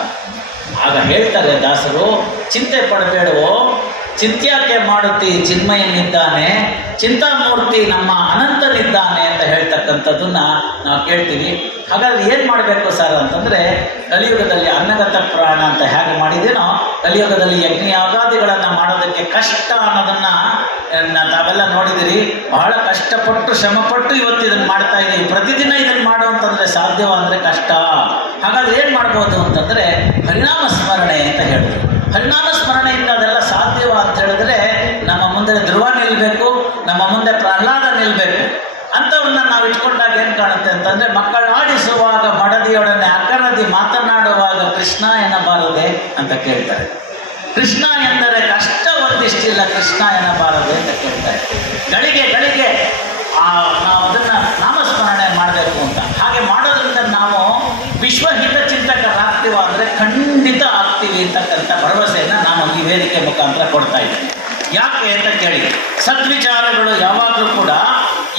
ಆಗ ಹೇಳ್ತಾರೆ ದಾಸರು, ಚಿಂತೆ ಪಡಬೇಡವೋ, ಚಿಂತ್ಯಾಕೆ ಮಾಡುತ್ತಿ ಚಿನ್ಮಯನಿದ್ದಾನೆ, ಚಿಂತಾಮೂರ್ತಿ ನಮ್ಮ ಅನಂತನಿದ್ದಾನೆ ಅಂತ ಹೇಳ್ತಕ್ಕಂಥದ್ದನ್ನು ನಾವು ಕೇಳ್ತೀವಿ. ಹಾಗಾದ್ರೆ ಏನು ಮಾಡಬೇಕು ಸರ್ ಅಂತಂದರೆ, ಕಲಿಯುಗದಲ್ಲಿ ಅನ್ನಗತ ಪ್ರಾಣ ಅಂತ ಹೇಗೆ ಮಾಡಿದೇನೋ, ಕಲಿಯುಗದಲ್ಲಿ ಯಜ್ಞಯಾಗಾದಿಗಳನ್ನು ಮಾಡೋದಕ್ಕೆ ಕಷ್ಟ ಅನ್ನೋದನ್ನು ತಾವೆಲ್ಲ ನೋಡಿದಿರಿ. ಬಹಳ ಕಷ್ಟಪಟ್ಟು ಶ್ರಮಪಟ್ಟು ಇವತ್ತು ಇದನ್ನು ಮಾಡ್ತಾ ಇದ್ದೀವಿ. ಪ್ರತಿದಿನ ಇದನ್ನು ಮಾಡು ಅಂತಂದರೆ ಸಾಧ್ಯವ ಅಂದರೆ ಕಷ್ಟ. ಹಾಗಾದ್ರೆ ಏನು ಮಾಡ್ಬೋದು ಅಂತಂದರೆ ಹರಿನಾಮ ಸ್ಮರಣೆ ಅಂತ ಹೇಳಿದ್ರು. ಹರಿನಾಮ ಸ್ಮರಣೆಯಿಂದ ಅದೆಲ್ಲ ಸಾಧ್ಯವ ಅಂತ ಹೇಳಿದ್ರೆ ನಮ್ಮ ಮುಂದೆ ಧ್ರುವ ನಿಲ್ಲಬೇಕು, ನಮ್ಮ ಮುಂದೆ ಪ್ರಹ್ಲಾದ ನಿಲ್ಲಬೇಕು. ಅಂಥವನ್ನ ನಾವು ಇಟ್ಕೊಂಡಾಗ ಏನು ಕಾಣುತ್ತೆ ಅಂತಂದರೆ, ಮಕ್ಕಳಾಡಿಸುವಾಗ ಮಡದಿಯೊಡನೆ ಅಕರದಿ ಮಾತನಾಡುವಾಗ ಕೃಷ್ಣ ಎನ್ನಬಾರದೆ ಅಂತ ಕೇಳ್ತಾರೆ. ಕೃಷ್ಣ ಎಂದರೆ ಕಷ್ಟ ಒಂದಿಷ್ಟಿಲ್ಲ, ಕೃಷ್ಣ ಎನ್ನಬಾರದೆ ಅಂತ ಕೇಳ್ತಾರೆ. ಗಳಿಗೆ ನಾವು ಅದನ್ನು ನಾಮಸ್ಮರಣೆ ಮಾಡಬೇಕು ಅಂತ. ಹಾಗೆ ಮಾಡೋದ್ರಿಂದ ನಾವು ವಿಶ್ವಹಿತ ಚಿಂತಕರಾಗ್ತೀವ ಅಂದರೆ ಖಂಡಿತ ಆಗ್ತೀವಿ ಅಂತಕ್ಕಂಥ ಭರವಸೆಯನ್ನು ನಾನು ಈ ವೇದಿಕೆ ಮುಖಾಂತರ ಕೊಡ್ತಾ ಇದ್ದೇನೆ. ಯಾಕೆ ಅಂತ ಕೇಳಿ, ಸದ್ವಿಚಾರಗಳು ಯಾವಾಗಲೂ ಕೂಡ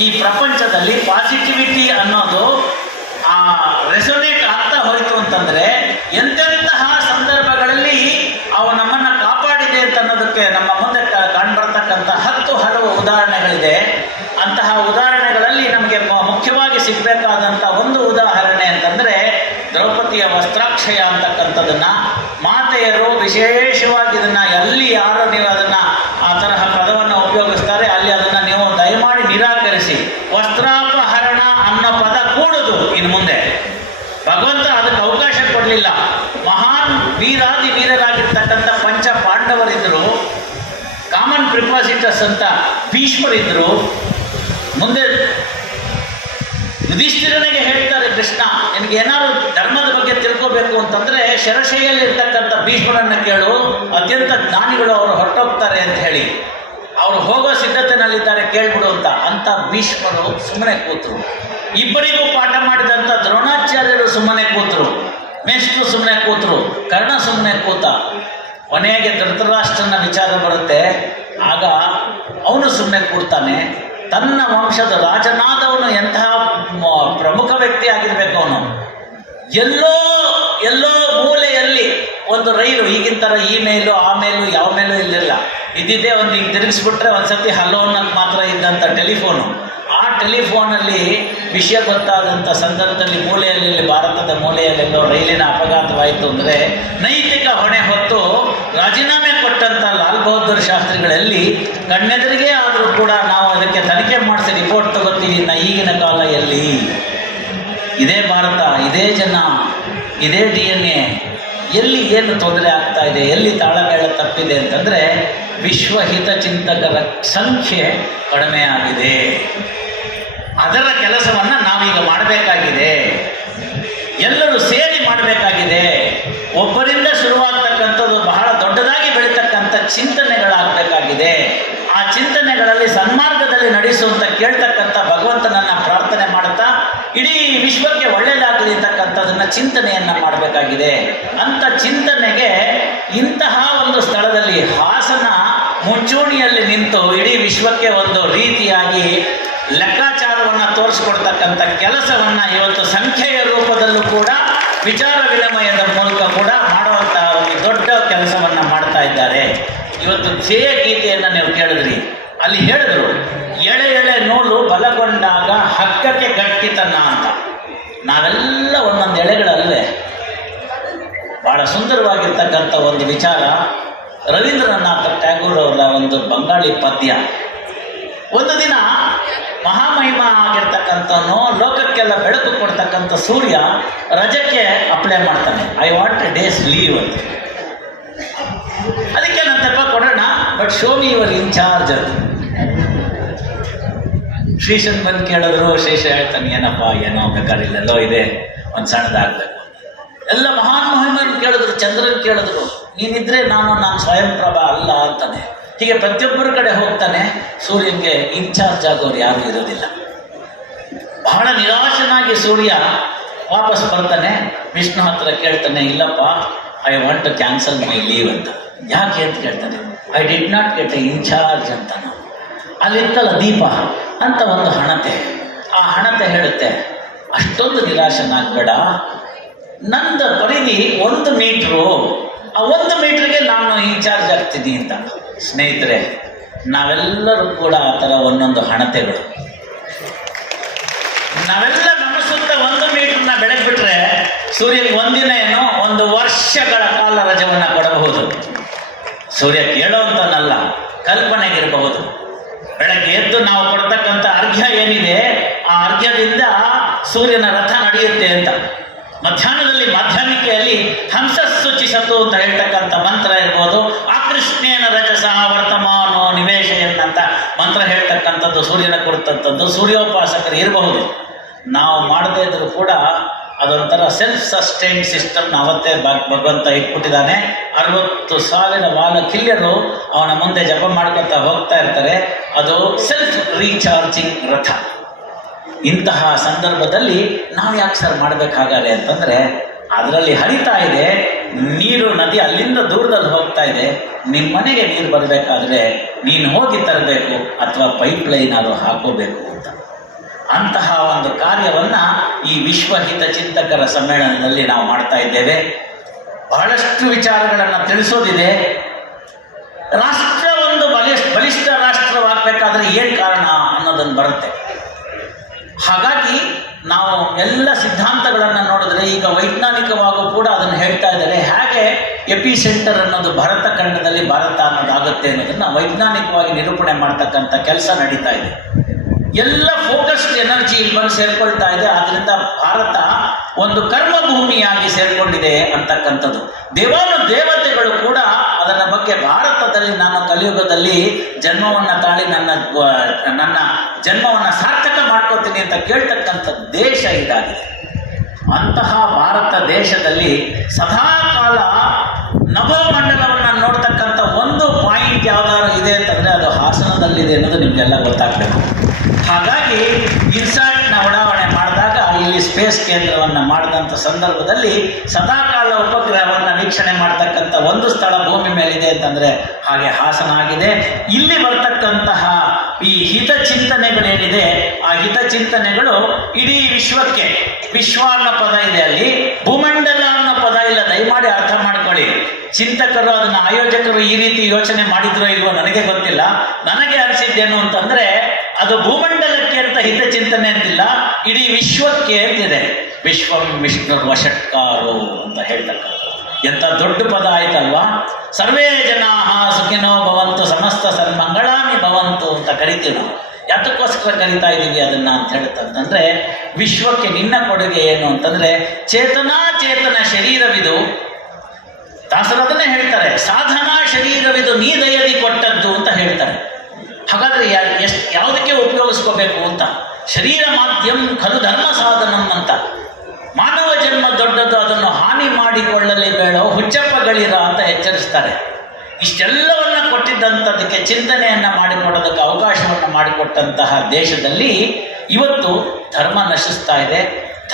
ಈ ಪ್ರಪಂಚದಲ್ಲಿ ಪಾಸಿಟಿವಿಟಿ ಅನ್ನೋದು ರೆಸೊನೇಟ್ ಆಗ್ತಾ ಹೋಯಿತು ಅಂತಂದರೆ, ಎಂತೆಂತಹ ಸಂದರ್ಭಗಳಲ್ಲಿ ಅವು ನಮ್ಮನ್ನು ಕಾಪಾಡಿದೆ ಅಂತ ಅನ್ನೋದಕ್ಕೆ ನಮ್ಮ ಮುಂದೆ ಕಂಡುಬರ್ತಕ್ಕಂಥ 10 ಹಲವು ಉದಾಹರಣೆಗಳಿದೆ. ಅಂತಹ ಉದಾಹರಣೆಗಳಲ್ಲಿ ನಮಗೆ ಮುಖ್ಯವಾಗಿ ಸಿಗಬೇಕಾದಂಥ ಒಂದು ಉದಾಹರಣೆ ಅಂತಂದರೆ ದ್ರೌಪದಿಯ ವಸ್ತ್ರಾಕ್ಷಯ ಅಂತಕ್ಕಂಥದ್ದನ್ನು ಮಾತೆಯರು ವಿಶೇಷವಾಗಿ ಇದನ್ನು ಎಲ್ಲಿ ಯಾರು ನೀವು ಅದನ್ನು ಆ ತರಹ ಪದವನ್ನು ಉಪಯೋಗಿಸ್ತಾರೆ ಅಲ್ಲಿ ಅದನ್ನು ನೀವು ದಯಮಾಡಿ ನಿರಾಕರಿಸಿ. ವಸ್ತ್ರಾಪಹರಣ ಅನ್ನೋ ಪದ ಕೂಡುದು ಇನ್ನು ಮುಂದೆ. ಭಗವಂತ ಅದಕ್ಕೆ ಅವಕಾಶ ಕೊಡಲಿಲ್ಲ. ಮಹಾನ್ ವೀರಾದಿ ವೀರರಾಗಿರ್ತಕ್ಕಂಥ ಪಂಚ ಪಾಂಡವರಿದ್ದರು, ಕಾಮನ್ ಪ್ರಿಪಾಸಿಟರ್ಸ್ ಅಂತ ಭೀಷ್ಮರಿದ್ದರು. ಮುಂದೆ ಯುಧಿಷ್ಠಿರನಿಗೆ ಹೇಳ್ತಾರೆ ಕೃಷ್ಣ, ನಿನಗೆ ಏನಾದ್ರು ಧರ್ಮದ ಬಗ್ಗೆ ತಿಳ್ಕೋಬೇಕು ಅಂತಂದರೆ ಶರಶೈಯಲ್ಲಿರ್ತಕ್ಕಂಥ ಭೀಷ್ಮರನ್ನು ಕೇಳು, ಅತ್ಯಂತ ಜ್ಞಾನಿಗಳು ಅವರು ಹೊರಟೋಗ್ತಾರೆ ಅಂತ ಹೇಳಿ. ಅವರು ಹೋಗೋ ಸಿದ್ಧತೆಯಲ್ಲಿದ್ದಾರೆ, ಕೇಳ್ಬಿಡು ಅಂತ ಭೀಷ್ಮರು ಸುಮ್ಮನೆ ಕೂತರು. ಇಬ್ಬರಿಗೂ ಪಾಠ ಮಾಡಿದಂಥ ದ್ರೋಣಾಚಾರ್ಯರು ಸುಮ್ಮನೆ ಕೂತರು, ಮೇಷ್ಟ್ರು ಸುಮ್ಮನೆ ಕೂತರು, ಕರ್ಣ ಸುಮ್ಮನೆ ಕೂತ. ಕೊನೆಗೆ ಧೃತರಾಷ್ಟ್ರನ ವಿಚಾರ ಬರುತ್ತೆ. ಆಗ ಅವನು ಸುಮ್ಮನೆ ಕೂಡ್ತಾನೆ. ತನ್ನ ವಂಶದ ರಾಜನಾದವನು ಎಂತಹ ಪ್ರಮುಖ ವ್ಯಕ್ತಿ ಆಗಿರ್ಬೇಕು. ಅವನು ಎಲ್ಲೋ ಮೂಲೆಯಲ್ಲಿ ಒಂದು ರೈಲು, ಈಗಿನ ಥರ ಈ ಮೇಲು ಆ ಮೇಲು ಯಾವ ಮೇಲೂ ಇಲ್ಲಿಲ್ಲ. ಇದ್ದಿದ್ದೇ ಒಂದು ಹಿಂಗೆ ತಿರುಗಿಸ್ಬಿಟ್ರೆ ಒಂದ್ಸತಿ ಹಲೋ ಅನ್ನೋಕ್ಕೆ ಮಾತ್ರ ಇದ್ದಂಥ ಟೆಲಿಫೋನು. ಆ ಟೆಲಿಫೋನಲ್ಲಿ ವಿಷಯ ಗೊತ್ತಾದಂಥ ಸಂದರ್ಭದಲ್ಲಿ ಮೂಲೆಯಲ್ಲಿ, ಭಾರತದ ಮೂಲೆಯಲ್ಲೆಲ್ಲೋ ರೈಲಿನ ಅಪಘಾತವಾಯಿತು ಅಂದರೆ ನೈತಿಕ ಹೊಣೆ ಹೊತ್ತು ರಾಜೀನಾಮೆ ಕೊಟ್ಟಂಥ ಲಾಲ್ ಬಹದ್ದೂರ್ ಶಾಸ್ತ್ರಿಗಳಲ್ಲಿ ಕಣ್ಣೆದುರಿಗೆ ಆದರೂ ಕೂಡ ನಾವು ಅದಕ್ಕೆ ತನಿಖೆ ಮಾಡಿಸಿ ರಿಪೋರ್ಟ್ ತಗೋತೀವಿ. ಈಗಿನ ಕಾಲ ಎಲ್ಲಿ? ಇದೇ ಭಾರತ, ಇದೇ ಜನ, ಇದೇ DNA, ಎಲ್ಲಿ ಏನು ತೊಂದರೆ ಆಗ್ತಾ ಇದೆ, ಎಲ್ಲಿ ತಾಳಮೇಳ ತಪ್ಪಿದೆ ಅಂತಂದರೆ ವಿಶ್ವಹಿತ ಚಿಂತಕರ ಸಂಖ್ಯೆ ಕಡಿಮೆ ಆಗಿದೆ. ಅದರ ಕೆಲಸವನ್ನು ನಾವೀಗ ಮಾಡಬೇಕಾಗಿದೆ. ಎಲ್ಲರೂ ಸೇರಿ ಮಾಡಬೇಕಾಗಿದೆ. ಒಬ್ಬರಿಂದ ಶುರುವಾಗ್ತಕ್ಕಂಥದ್ದು ಬಹಳ ದೊಡ್ಡದಾಗಿ ಬೆಳೀತಕ್ಕಂಥ ಚಿಂತನೆಗಳಾಗಬೇಕಾಗಿದೆ. ಆ ಚಿಂತನೆಗಳಲ್ಲಿ ಸನ್ಮಾರ್ಗದಲ್ಲಿ ನಡೆಸುವಂತ ಕೇಳ್ತಕ್ಕಂಥ ಭಗವಂತನನ್ನು ಪ್ರಾರ್ಥನೆ ಮಾಡುತ್ತಾ ಇಡೀ ವಿಶ್ವಕ್ಕೆ ಒಳ್ಳೆಯದಾಗಲಿ ಅಂತಕ್ಕಂಥದನ್ನು ಚಿಂತನೆಯನ್ನು ಮಾಡಬೇಕಾಗಿದೆ. ಅಂಥ ಚಿಂತನೆಗೆ ಇಂತಹ ಒಂದು ಸ್ಥಳದಲ್ಲಿ ಹಾಸನ ಮುಂಚೂಣಿಯಲ್ಲಿ ನಿಂತು ಇಡೀ ವಿಶ್ವಕ್ಕೆ ಒಂದು ರೀತಿಯಾಗಿ ಲೆಕ್ಕಾಚಾರವನ್ನು ತೋರಿಸ್ಕೊಡ್ತಕ್ಕಂಥ ಕೆಲಸವನ್ನು ಇವತ್ತು ಸಂಖ್ಯೆಯ ರೂಪದಲ್ಲೂ ಕೂಡ ವಿಚಾರ ವಿನಿಮಯದ ಮೂಲಕ ಕೂಡ ಮಾಡುವಂಥ ಒಂದು ದೊಡ್ಡ ಕೆಲಸವನ್ನು ಮಾಡ್ತಾ ಇದ್ದಾರೆ. ಇವತ್ತು ಧ್ಯೇಯ ಗೀತೆಯನ್ನು ನೀವು ಕೇಳಿದ್ರಿ, ಅಲ್ಲಿ ಹೇಳಿದ್ರು ಎಳೆ ಎಳೆ ನೂಲು ಬಲಗೊಂಡಾಗ ಹಗ್ಗಕ್ಕೆ ಗಟ್ಟಿತನ ಅಂತ. ನಾವೆಲ್ಲ ಒಂದೊಂದು ಎಳೆಗಳಲ್ವೇ. ಬಹಳ ಸುಂದರವಾಗಿರ್ತಕ್ಕಂಥ ಒಂದು ವಿಚಾರ. ರವೀಂದ್ರನಾಥ ಟ್ಯಾಗೂರ್ ಅವರ ಒಂದು ಬಂಗಾಳಿ ಪದ್ಯ. ಒಂದು ದಿನ ಮಹಾಮಹಿಮ ಆಗಿರ್ತಕ್ಕಂಥವನು, ಲೋಕಕ್ಕೆಲ್ಲ ಬೆಳಕು ಕೊಡ್ತಕ್ಕಂಥ ಸೂರ್ಯ ರಜಕ್ಕೆ ಅಪ್ಲೈ ಮಾಡ್ತಾನೆ. I want a day's leave ಅಂತ. ಅದಕ್ಕೆ ನಂತಪ್ಪ ಕೊಡೋಣ, but show me your in-charge ಅಂತ. ಶ್ರೀಶನ್ ಬಂದು ಕೇಳಿದ್ರು, ಶ್ರೀಶ ಹೇಳ್ತಾನೆ, ಏನಪ್ಪ ಏನೋ ಬೇಕಾರಿಲ್ಲೆಲ್ಲೋ ಇದೆ, ಒಂದು ಸಣ್ಣದಾಗಬೇಕು. ಎಲ್ಲ ಮಹಾನ್ ಮಹಿಮನ್ನು ಕೇಳಿದ್ರು, ಚಂದ್ರನ್ ಕೇಳಿದ್ರು, ನೀನಿದ್ರೆ ನಾನು ಸ್ವಯಂ ಪ್ರಭಾ ಅಲ್ಲ ಅಂತಾನೆ. ಹೀಗೆ ಪ್ರತಿಯೊಬ್ಬರ ಕಡೆ ಹೋಗ್ತಾನೆ. ಸೂರ್ಯನಿಗೆ ಇನ್ಚಾರ್ಜ್ ಆಗೋರು ಯಾರೂ ಇರೋದಿಲ್ಲ. ಬಹಳ ನಿರಾಶನಾಗಿ ಸೂರ್ಯ ವಾಪಸ್ ಬರ್ತಾನೆ. ವಿಷ್ಣು ಹತ್ರ ಕೇಳ್ತಾನೆ, ಇಲ್ಲಪ್ಪ, I want to cancel my leave ಅಂತ. ಯಾಕೆ ಅಂತ ಕೇಳ್ತಾನೆ. I did not get a in-charge ಅಂತ. ಅಲ್ಲಿತ್ತಲ್ಲ ದೀಪ ಅಂತ ಒಂದು ಹಣತೆ. ಆ ಹಣತೆ ಹೇಳುತ್ತೆ, ಅಷ್ಟೊಂದು ನಿರಾಶನಾಗಬೇಡ, ನಂದು ಪರಿಧಿ 1 ಮೀಟ್ರು, ಆ 1 ಮೀಟ್ರಿಗೆ ನಾನು ಇನ್ಚಾರ್ಜ್ ಆಗ್ತೀನಿ ಅಂತ. ಸ್ನೇಹಿತರೆ, ನಾವೆಲ್ಲರೂ ಕೂಡ ಆ ಥರ ಒಂದೊಂದು ಹಣತೆಗಳು. ನಾವೆಲ್ಲ ನಮ್ಮ ಸುತ್ತ 1 ಮೀಟರ್ನ ಬೆಳಗ್ಬಿಟ್ರೆ ಸೂರ್ಯನಿಗೆ ಒಂದಿನ ಏನೋ 1 ವರ್ಷಗಳ ಕಾಲ ರಜವನ್ನು ಕೊಡಬಹುದು. ಸೂರ್ಯ ಕೇಳೋವಂತನಲ್ಲ, ಕಲ್ಪನೆಗಿರಬಹುದು. ಬೆಳಗ್ಗೆ ಎದ್ದು ನಾವು ಕೊಡ್ತಕ್ಕಂಥ ಅರ್ಘ್ಯ ಏನಿದೆ, ಆ ಅರ್ಘ್ಯದಿಂದ ಸೂರ್ಯನ ರಥ ನಡೆಯುತ್ತೆ ಅಂತ. ಮಧ್ಯಾಹ್ನದಲ್ಲಿ ಮಾಧ್ಯಮಿಕೆಯಲ್ಲಿ ಹಂಸಸ್ಸುಚಿಸತು ಅಂತ ಹೇಳ್ತಕ್ಕಂಥ ಮಂತ್ರ ಇರ್ಬೋದು. ಆಕೃಷ್ಣೇನ ರಜಸ ವರ್ತಮಾನೋ ನಿವೇಶಯನ್ ಅಂತ ಮಂತ್ರ ಹೇಳ್ತಕ್ಕಂಥದ್ದು ಸೂರ್ಯನ ಕುರಿತಂಥದ್ದು. ಸೂರ್ಯೋಪಾಸಕರು ಇರಬಹುದು. ನಾವು ಮಾಡದೇ ಇದ್ರೂ ಕೂಡ ಅದೊಂಥರ ಸೆಲ್ಫ್ ಸಸ್ಟೈನ್ ಸಿಸ್ಟಮ್ನ ಅವತ್ತೇ ಭಗವಂತ ಇಟ್ಬಿಟ್ಟಿದ್ದಾನೆ. 60,000 ವಾಲಕಿಲ್ಯರು ಅವನ ಮುಂದೆ ಜಪ ಮಾಡ್ಕೊತಾ ಹೋಗ್ತಾ ಇರ್ತಾರೆ. ಅದು ಸೆಲ್ಫ್ ರೀಚಾರ್ಜಿಂಗ್ ರಥ. ಇಂತಹ ಸಂದರ್ಭದಲ್ಲಿ ನಾವು ಯಾಕೆ ಸರ್ ಮಾಡಬೇಕಾಗದೆ ಅಂತಂದರೆ, ಅದರಲ್ಲಿ ಹರಿತಾ ಇದೆ ನೀರು, ನದಿ ಅಲ್ಲಿಂದ ದೂರದಲ್ಲಿ ಹೋಗ್ತಾ ಇದೆ. ನಿಮ್ಮ ಮನೆಗೆ ನೀರು ಬರಬೇಕಾದ್ರೆ ನೀನು ಹೋಗಿ ತರಬೇಕು, ಅಥವಾ ಪೈಪ್ ಲೈನ್ ಅದು ಹಾಕೋಬೇಕು ಅಂತ. ಅಂತಹ ಒಂದು ಕಾರ್ಯವನ್ನು ಈ ವಿಶ್ವ ಹಿತ ಚಿಂತಕರ ಸಮ್ಮೇಳನದಲ್ಲಿ ನಾವು ಮಾಡ್ತಾ ಇದ್ದೇವೆ. ಬಹಳಷ್ಟು ವಿಚಾರಗಳನ್ನು ತಿಳಿಸೋದಿದೆ. ರಾಷ್ಟ್ರ ಒಂದು ಬಲಿಷ್ಠ ರಾಷ್ಟ್ರವಾಗಬೇಕಾದ್ರೆ ಏನು ಕಾರಣ ಅನ್ನೋದನ್ನು ಬರುತ್ತೆ. ಹಾಗಾಗಿ ನಾವು ಎಲ್ಲ ಸಿದ್ಧಾಂತಗಳನ್ನು ನೋಡಿದ್ರೆ, ಈಗ ವೈಜ್ಞಾನಿಕವಾಗೂ ಕೂಡ ಅದನ್ನು ಹೇಳ್ತಾ ಇದ್ದಾರೆ. ಹೇಗೆ ಎಪಿ ಸೆಂಟರ್ ಅನ್ನೋದು ಭರತ ಖಂಡದಲ್ಲಿ ಭಾರತ ಅನ್ನೋದಾಗುತ್ತೆ ಅನ್ನೋದನ್ನು ವೈಜ್ಞಾನಿಕವಾಗಿ ನಿರೂಪಣೆ ಮಾಡ್ತಕ್ಕಂಥ ಕೆಲಸ ನಡೀತಾ ಇದೆ. ಎಲ್ಲ ಫೋಕಸ್ಡ್ ಎನರ್ಜಿ ಇಲ್ಲಿ ಬಂದು ಸೇರ್ಕೊಳ್ತಾ ಇದೆ. ಆದ್ದರಿಂದ ಭಾರತ ಒಂದು ಕರ್ಮಭೂಮಿಯಾಗಿ ಸೇರ್ಕೊಂಡಿದೆ ಅಂತಕ್ಕಂಥದ್ದು. ದೇವತೆಗಳು ಕೂಡ ಅದರ ಬಗ್ಗೆ ಭಾರತದಲ್ಲಿ ನಾನು ಕಲಿಯುಗದಲ್ಲಿ ಜನ್ಮವನ್ನು ತಾಳಿ ನನ್ನ ಜನ್ಮವನ್ನು ಸಾರ್ಥಕ ಮಾಡ್ಕೋತೀನಿ ಅಂತ ಕೇಳ್ತಕ್ಕಂಥ ದೇಶ ಇದಾಗಿದೆ. ಅಂತಹ ಭಾರತ ದೇಶದಲ್ಲಿ ಸದಾಕಾಲ ನಭೋಮಂಡಲವನ್ನು ನೋಡ್ತಕ್ಕಂಥ ಒಂದು ಪಾಯಿಂಟ್ ಯಾವ್ದಾದ್ರು ಇದೆ ಅಂತಂದರೆ ಅದು ಹಾಸನದಲ್ಲಿದೆ ಅನ್ನೋದು ನಿಮಗೆಲ್ಲ ಗೊತ್ತಾಗಬೇಕು. ಹಾಗಾಗಿ ಇನ್ಸಾಟ್ನ ಉಡಾವಣೆ ಮಾಡಿದಾಗ ಇಲ್ಲಿ ಸ್ಪೇಸ್ ಕೇಂದ್ರವನ್ನು ಮಾಡಿದಂಥ ಸಂದರ್ಭದಲ್ಲಿ ಸದಾಕಾಲ ಉಪಗ್ರಹವನ್ನು ವೀಕ್ಷಣೆ ಮಾಡ್ತಕ್ಕಂಥ ಒಂದು ಸ್ಥಳ ಭೂಮಿ ಮೇಲಿದೆ ಅಂತಂದರೆ ಹಾಗೆ ಹಾಸನ ಆಗಿದೆ. ಇಲ್ಲಿ ಬರ್ತಕ್ಕಂತಹ ಈ ಹಿತಚಿಂತನೆಗಳೇನಿದೆ, ಆ ಹಿತಚಿಂತನೆಗಳು ಇಡೀ ವಿಶ್ವಕ್ಕೆ, ವಿಶ್ವ ಅನ್ನೋ ಪದ ಇದೆ ಅಲ್ಲಿ, ಭೂಮಂಡಲ ಅನ್ನೋ ಪದ ಇಲ್ಲ. ದಯಮಾಡಿ ಅರ್ಥ ಮಾಡ್ಕೊಳ್ಳಿ. ಚಿಂತಕರು ಅದನ್ನ ಆಯೋಜಕರು ಈ ರೀತಿ ಯೋಚನೆ ಮಾಡಿದ್ರೋ ಇಲ್ವೋ ನನಗೆ ಗೊತ್ತಿಲ್ಲ. ನನಗೆ ಅನಿಸಿದ್ದೇನು ಅಂತಂದ್ರೆ, ಅದು ಭೂಮಂಡಲಕ್ಕೆ ಅಂತ ಹಿತಚಿಂತನೆ ಅಂತಿಲ್ಲ, ಇಡೀ ವಿಶ್ವಕ್ಕೆ ಅಂತಿದೆ. ವಿಶ್ವಂ ವಿಷ್ಣುರ್ ವಷಟ್ಕಾರೋ ಅಂತ ಹೇಳ್ತಕ್ಕಂಥದ್ದು ಎಂಥ ದೊಡ್ಡ ಪದ ಆಯ್ತಲ್ವಾ. ಸರ್ವೇ ಜನಾ ಸುಖಿನೋ ಭವಂತು ಸಮಸ್ತ ಸನ್ಮಂಗಳಾನಿ ಭವಂತು ಅಂತ ಕರಿತೀವಿ ನಾವು. ಯಾತಕ್ಕೋಸ್ಕರ ಕರಿತಾ ಇದ್ದೀವಿ ಅದನ್ನ ಅಂತ ಹೇಳ್ತಂತಂದ್ರೆ, ವಿಶ್ವಕ್ಕೆ ನಿನ್ನ ಕೊಡುಗೆ ಏನು ಅಂತಂದ್ರೆ, ಚೇತನ ಶರೀರವಿದು. ದಾಸರು ಅದನ್ನೇ ಹೇಳ್ತಾರೆ, ಸಾಧನಾ ಶರೀರವಿದು ನೀ ದಯದಿ ಕೊಟ್ಟದ್ದು ಅಂತ ಹೇಳ್ತಾರೆ. ಹಾಗಾದ್ರೆ ಯಾವುದಕ್ಕೆ ಉಪಯೋಗಿಸ್ಕೋಬೇಕು ಅಂತ. ಶರೀರ ಮಾಧ್ಯಮ ಖಲು ಧರ್ಮ ಸಾಧನಂ ಅಂತ. ಮಾನವ ಜನ್ಮ ದೊಡ್ಡದು, ಅದನ್ನು ಹಾನಿ ಮಾಡಿಕೊಳ್ಳಲಿ ಬೇಡ, ಹುಚ್ಚಪ್ಪಗಳಿರ ಅಂತ ಎಚ್ಚರಿಸ್ತಾರೆ. ಇಷ್ಟೆಲ್ಲವನ್ನ ಕೊಟ್ಟಿದ್ದಂಥದಕ್ಕೆ ಚಿಂತನೆಯನ್ನು ಮಾಡಿಕೊಡೋದಕ್ಕೆ ಅವಕಾಶವನ್ನು ಮಾಡಿಕೊಟ್ಟಂತಹ ದೇಶದಲ್ಲಿ ಇವತ್ತು ಧರ್ಮ ನಶಿಸ್ತಾ ಇದೆ.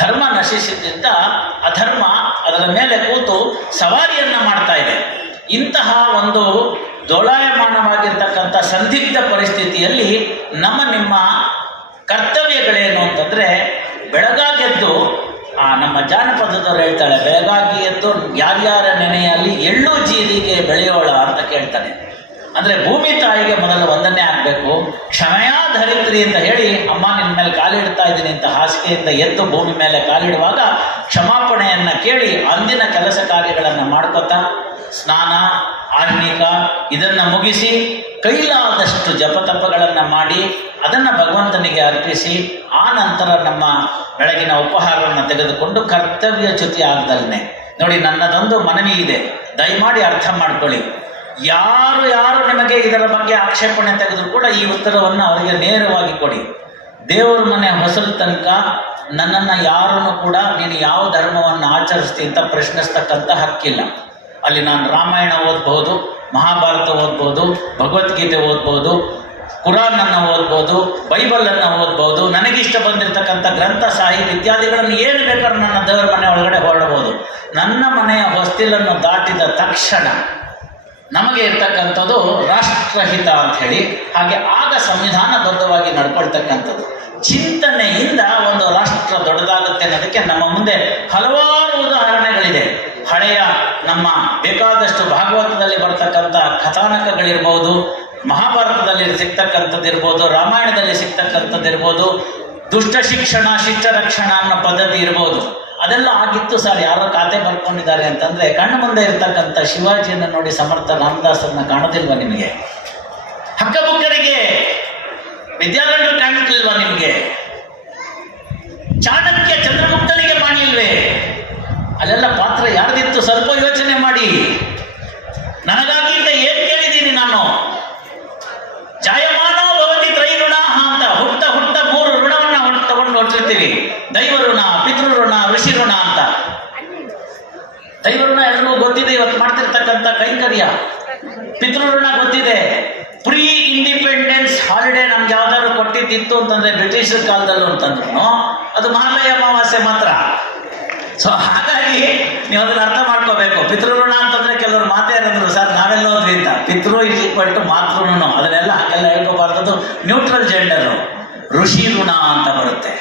ಧರ್ಮ ನಶಿಸಿದ್ರಿಂದ ಅಧರ್ಮ ಅದರ ಮೇಲೆ ಕೂತು ಸವಾರಿಯನ್ನು ಮಾಡ್ತಾ ಇದೆ. ಇಂತಹ ಒಂದು ದೋಲಾಯಮಾನವಾಗಿರ್ತಕ್ಕಂಥ ಸಂದಿಗ್ಧ ಪರಿಸ್ಥಿತಿಯಲ್ಲಿ ನಿಮ್ಮ ಕರ್ತವ್ಯಗಳೇನು ಅಂತಂದರೆ, ಬೆಳಗಾಗೆದ್ದು ನಮ್ಮ ಜಾನಪದದವ್ರು ಹೇಳ್ತಾಳೆ, ಬೆಳಗಾಗಿ ಎದ್ದು ಯಾರ್ಯಾರ ನೆನೆಯಲ್ಲಿ ಎಳ್ಳು ಜೀರಿಗೆ ಬೆಳೆಯೋಳ ಅಂತ ಕೇಳ್ತಾನೆ. ಅಂದರೆ ಭೂಮಿ ತಾಯಿಗೆ ಮೊದಲು ವಂದನೆ ಆಗಬೇಕು. ಕ್ಷಮೆಯಾ ಧರಿತ್ರಿ ಅಂತ ಹೇಳಿ, ಅಮ್ಮ ನಿನ್ನ ಮೇಲೆ ಕಾಲಿಡ್ತಾ ಇದ್ದೀನಿ ಅಂತ ಹಾಸಿಗೆಯಿಂದ ಎದ್ದು ಭೂಮಿ ಮೇಲೆ ಕಾಲಿಡುವಾಗ ಕ್ಷಮಾಪಣೆಯನ್ನು ಕೇಳಿ ಅಂದಿನ ಕೆಲಸ ಕಾರ್ಯಗಳನ್ನು ಮಾಡ್ಕೊತಾ ಸ್ನಾನ ಆಹ್ನಿಕ ಇದನ್ನು ಮುಗಿಸಿ ಕೈಲಾದಷ್ಟು ಜಪತಪಗಳನ್ನು ಮಾಡಿ ಅದನ್ನು ಭಗವಂತನಿಗೆ ಅರ್ಪಿಸಿ ಆ ನಂತರ ನಮ್ಮ ಬೆಳಗಿನ ಉಪಹಾರವನ್ನು ತೆಗೆದುಕೊಂಡು ಕರ್ತವ್ಯ ಚ್ಯುತಿ ಆಗದಲ್ಲೇ ನೋಡಿ, ನನ್ನದೊಂದು ಮನವಿ ಇದೆ, ದಯಮಾಡಿ ಅರ್ಥ ಮಾಡ್ಕೊಳ್ಳಿ. ಯಾರು ನಿಮಗೆ ಇದರ ಬಗ್ಗೆ ಆಕ್ಷೇಪಣೆ ತೆಗೆದ್ರು ಕೂಡ ಈ ಉತ್ತರವನ್ನು ಅವರಿಗೆ ನೇರವಾಗಿ ಕೊಡಿ. ದೇವರ ಮನೆ ಹೊಸಲು ತನಕ ನನ್ನನ್ನು ಯಾರನ್ನು ಕೂಡ ನೀನು ಯಾವ ಧರ್ಮವನ್ನು ಆಚರಿಸ್ತಿ ಅಂತ ಪ್ರಶ್ನಿಸ್ತಕ್ಕಂಥ ಹಕ್ಕಿಲ್ಲ. ಅಲ್ಲಿ ನಾನು ರಾಮಾಯಣ ಓದ್ಬೋದು, ಮಹಾಭಾರತ ಓದ್ಬೋದು, ಭಗವದ್ಗೀತೆ ಓದ್ಬೋದು, ಕುರಾನನ್ನು ಓದ್ಬೋದು, ಬೈಬಲನ್ನು ಓದ್ಬೋದು, ನನಗಿಷ್ಟ ಬಂದಿರತಕ್ಕಂಥ ಗ್ರಂಥ ಸಾಹಿತ್ಯ ಇತ್ಯಾದಿಗಳನ್ನು ಏನು ಬೇಕಾದ್ರೂ ನನ್ನ ದೇವರ ಮನೆ ಒಳಗಡೆ ಹೊರಡಬಹುದು. ನನ್ನ ಮನೆಯ ಹೊಸ್ತಿಲನ್ನು ದಾಟಿದ ತಕ್ಷಣ ನಮಗೆ ಇರ್ತಕ್ಕಂಥದ್ದು ರಾಷ್ಟ್ರಹಿತ ಅಂತ ಹೇಳಿ, ಹಾಗೆ ಆಗ ಸಂವಿಧಾನಬದ್ಧವಾಗಿ ನಡ್ಕೊಳ್ತಕ್ಕಂಥದ್ದು. ಚಿಂತನೆಯಿಂದ ಒಂದು ರಾಷ್ಟ್ರ ದೊಡ್ಡದಾಗುತ್ತೆ ಅನ್ನೋದಕ್ಕೆ ನಮ್ಮ ಮುಂದೆ ಹಲವಾರು ಉದಾಹರಣೆಗಳಿದೆ. ಹಳೆಯ ನಮ್ಮ ಬೇಕಾದಷ್ಟು ಭಾಗವತದಲ್ಲಿ ಬರ್ತಕ್ಕಂಥ ಕಥಾನಕಗಳಿರ್ಬೋದು, ಮಹಾಭಾರತದಲ್ಲಿ ಸಿಗ್ತಕ್ಕಂಥದ್ದಿರ್ಬೋದು, ರಾಮಾಯಣದಲ್ಲಿ ಸಿಗ್ತಕ್ಕಂಥದ್ದಿರ್ಬೋದು, ದುಷ್ಟ ಶಿಕ್ಷಣ ಶಿಷ್ಟ ರಕ್ಷಣ ಅನ್ನೋ ಪದ್ಧತಿ ಇರ್ಬೋದು. ಅದೆಲ್ಲ ಆಗಿತ್ತು ಸರ್. ಯಾರೋ ಖಾತೆ ಬರ್ಕೊಂಡಿದ್ದಾರೆ ಅಂತಂದ್ರೆ ಕಣ್ಣು ಮುಂದೆ ಇರ್ತಕ್ಕಂಥ ಶಿವಾಜಿಯನ್ನು ನೋಡಿ ಸಮರ್ಥ ರಾಮದಾಸರನ್ನ ಕಾಣೋದಿಲ್ವಾ ನಿಮಗೆ? ಹಕ್ಕಬುಕ್ಕರಿಗೆ ವಿದ್ಯಾರ್ಥಿಗಳು ಕಾಣುತ್ತಿಲ್ವಾ ನಿಮಗೆ? ಚಾಣಕ್ಯ ಚಂದ್ರಗುಪ್ತನಿಗೆ ಕಾಣಿಲ್ವೇ? ಅಲ್ಲೆಲ್ಲ ಪಾತ್ರ ಯಾರ್ದಿತ್ತು? ಸ್ವಲ್ಪ ಯೋಚನೆ ಮಾಡಿ. ನನಗಾಗಿ ಏನ್ ಕೇಳಿದ್ದೀನಿ ನಾನು? ಜಾಯಮಾನೋ ಭವತಿ ತ್ರೈಋಣ ಅಂತ ಹುಟ್ಟ ಮೂರು ಋಣವನ್ನ ತಗೊಂಡು ಹೊಟ್ಟಿರ್ತೀವಿ. ದೈವ ಋಣ, ಪಿತೃ ಋಣ, ಋಷಿ ಋಣ ಅಂತ. ದೈವ ಋಣ ಎಲ್ರಿಗೂ ಗೊತ್ತಿದೆ, ಇವತ್ತು ಮಾಡ್ತಿರ್ತಕ್ಕಂಥ ಕೈಂಕರ್ಯ. ಪಿತೃ ಋಣ ಗೊತ್ತಿದೆ. ಪ್ರೀ ಇಂಡಿಪೆಂಡೆನ್ಸ್ ಹಾಲಿಡೇ ನಮ್ಗೆ ಯಾವ್ದಾದ್ರು ಕೊಟ್ಟಿದ್ದಿತ್ತು ಅಂತಂದ್ರೆ ಬ್ರಿಟಿಷರ್ ಕಾಲದಲ್ಲೂ ಅಂತಂದ್ರು ಅದು ಮಹಾಲಯ ಅಮಾವಾಸ್ಯೆ ಮಾತ್ರ. ಸೊ ಹಾಗಾಗಿ ನೀವು ಅದನ್ನ ಅರ್ಥ ಮಾಡ್ಕೋಬೇಕು. ಪಿತೃಋಣ ಅಂತಂದ್ರೆ ಕೆಲವರು ಮಾತೇನಂದ್ರು, ಸರ್ ನಾವೆಲ್ಲ ಹೋದ್ವಿ ಅಂತ. ಪಿತೃ ಇಕ್ವಲ್ಟು ಮಾತೃನು, ಅದನ್ನೆಲ್ಲ ಹಾಗೆಲ್ಲ ಹೇಳ್ಕೋಬಾರ್ದು. Neutral gender. ಋಷಿ ಋಣ ಅಂತ ಬರುತ್ತೆ.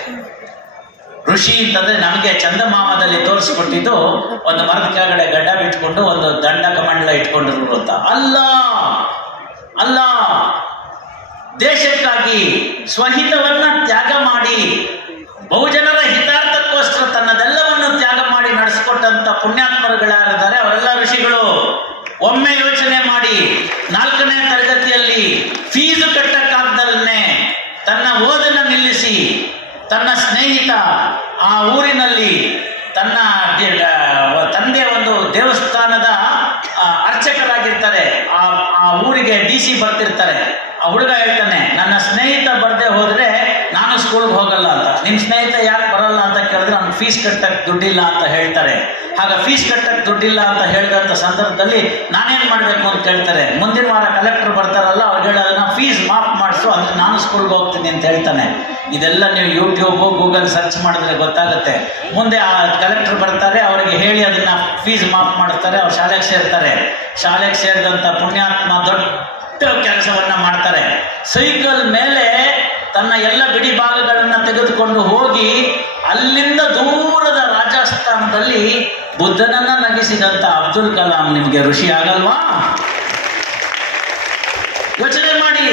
ಋಷಿ ಅಂತಂದ್ರೆ ನಮಗೆ ಚಂದಮಾಮದಲ್ಲಿ ತೋರಿಸ್ಕೊಟ್ಟಿದ್ದು ಒಂದು ಮರದ ಕೆಳಗಡೆ ಗಡ್ಡ ಬಿಟ್ಕೊಂಡು ಒಂದು ದಂಡ ಕಮಂಡಲ ಇಟ್ಕೊಂಡಿರು ಅಂತ. ಅಲ್ಲ, ದೇಶಕ್ಕಾಗಿ ಸ್ವಹಿತವನ್ನ ತ್ಯಾಗ ಮಾಡಿ ಬಹುಜನರ ಹಿತಾರ್ಥಕ್ಕೋಸ್ಕರ ತನ್ನದೆಲ್ಲವನ್ನು ತ್ಯಾಗ ಮಾಡಿ ನಡೆಸಿಕೊಟ್ಟಂತ ಪುಣ್ಯಾತ್ಮರುಗಳಾಗಿದ್ದಾರೆ ಅವರೆಲ್ಲ ಋಷಿಗಳು. ಒಮ್ಮೆ ಯೋಚನೆ ಮಾಡಿ, 4ನೇ ತರಗತಿಯಲ್ಲಿ ಫೀಸು ಕಟ್ಟಕ್ಕಾಗ್ದಲ್ಲೇ ತನ್ನ ಓದನ್ನು ನಿಲ್ಲಿಸಿ ತನ್ನ ಸ್ನೇಹಿತ ಆ ಊರಿನಲ್ಲಿ ತನ್ನ ತಂದೆ ಒಂದು ದೇವಸ್ಥಾನದ ಅರ್ಚಕರಾಗಿರ್ತಾರೆ. ಆ ಊರಿಗೆ DC ಬರ್ತಿರ್ತಾರೆ. ಆ ಹುಡುಗ ಹೇಳ್ತಾನೆ, ನನ್ನ ಸ್ನೇಹಿತ ಬರ್ದೆ ಹೋದ್ರೆ ನಾನು ಸ್ಕೂಲ್ಗೆ ಹೋಗಲ್ಲ ಅಂತ. ನಿಮ್ಮ ಸ್ನೇಹಿತ ಯಾಕೆ ಬರಲ್ಲ ಅಂತ ಕೇಳಿದ್ರೆ ಅವ್ನು ಫೀಸ್ ಕಟ್ಟಕ್ಕೆ ದುಡ್ಡಿಲ್ಲ ಅಂತ ಹೇಳ್ತಾರೆ. ಆಗ ಫೀಸ್ ಕಟ್ಟಕ್ಕೆ ದುಡ್ಡಿಲ್ಲ ಅಂತ ಹೇಳಿದಂಥ ಸಂದರ್ಭದಲ್ಲಿ ನಾನೇನು ಮಾಡಬೇಕು ಅಂತ ಕೇಳ್ತಾರೆ. ಮುಂದಿನ ವಾರ ಕಲೆಕ್ಟರ್ ಬರ್ತಾರಲ್ಲ, ಅವ್ರಿಗೆ ಹೇಳೋದನ್ನ ಫೀಸ್ ಮಾಫ್ ಮಾಡಿಸು, ಅಂದ್ರೆ ನಾನು ಸ್ಕೂಲ್ಗೆ ಹೋಗ್ತೀನಿ ಅಂತ ಹೇಳ್ತಾನೆ. ಇದೆಲ್ಲ ನೀವು ಯೂಟ್ಯೂಬು ಗೂಗಲ್ ಸರ್ಚ್ ಮಾಡಿದ್ರೆ ಗೊತ್ತಾಗುತ್ತೆ. ಮುಂದೆ ಆ ಕಲೆಕ್ಟರ್ ಬರ್ತಾರೆ, ಅವರಿಗೆ ಹೇಳಿ ಅದನ್ನ ಫೀಸ್ ಮಾಫ್ ಮಾಡ್ತಾರೆ. ಅವ್ರು ಶಾಲೆಗೆ ಸೇರ್ತಾರೆ. ಶಾಲೆಗೆ ಸೇರಿದಂಥ ಪುಣ್ಯಾತ್ಮ ದೊಡ್ಡ ಕೆಲಸವನ್ನ ಮಾಡ್ತಾರೆ. ಸೈಕಲ್ ಮೇಲೆ ತನ್ನ ಎಲ್ಲ ಬಿಡಿ ಭಾಗಗಳನ್ನು ತೆಗೆದುಕೊಂಡು ಹೋಗಿ ಅಲ್ಲಿಂದ ದೂರದ ರಾಜಸ್ಥಾನದಲ್ಲಿ ಬುದ್ಧನನ್ನ ನಗಿಸಿದಂತ ಅಬ್ದುಲ್ ಕಲಾಂ ನಿಮಗೆ ಋಷಿ ಆಗಲ್ವಾ? ಯೋಚನೆ ಮಾಡಿ.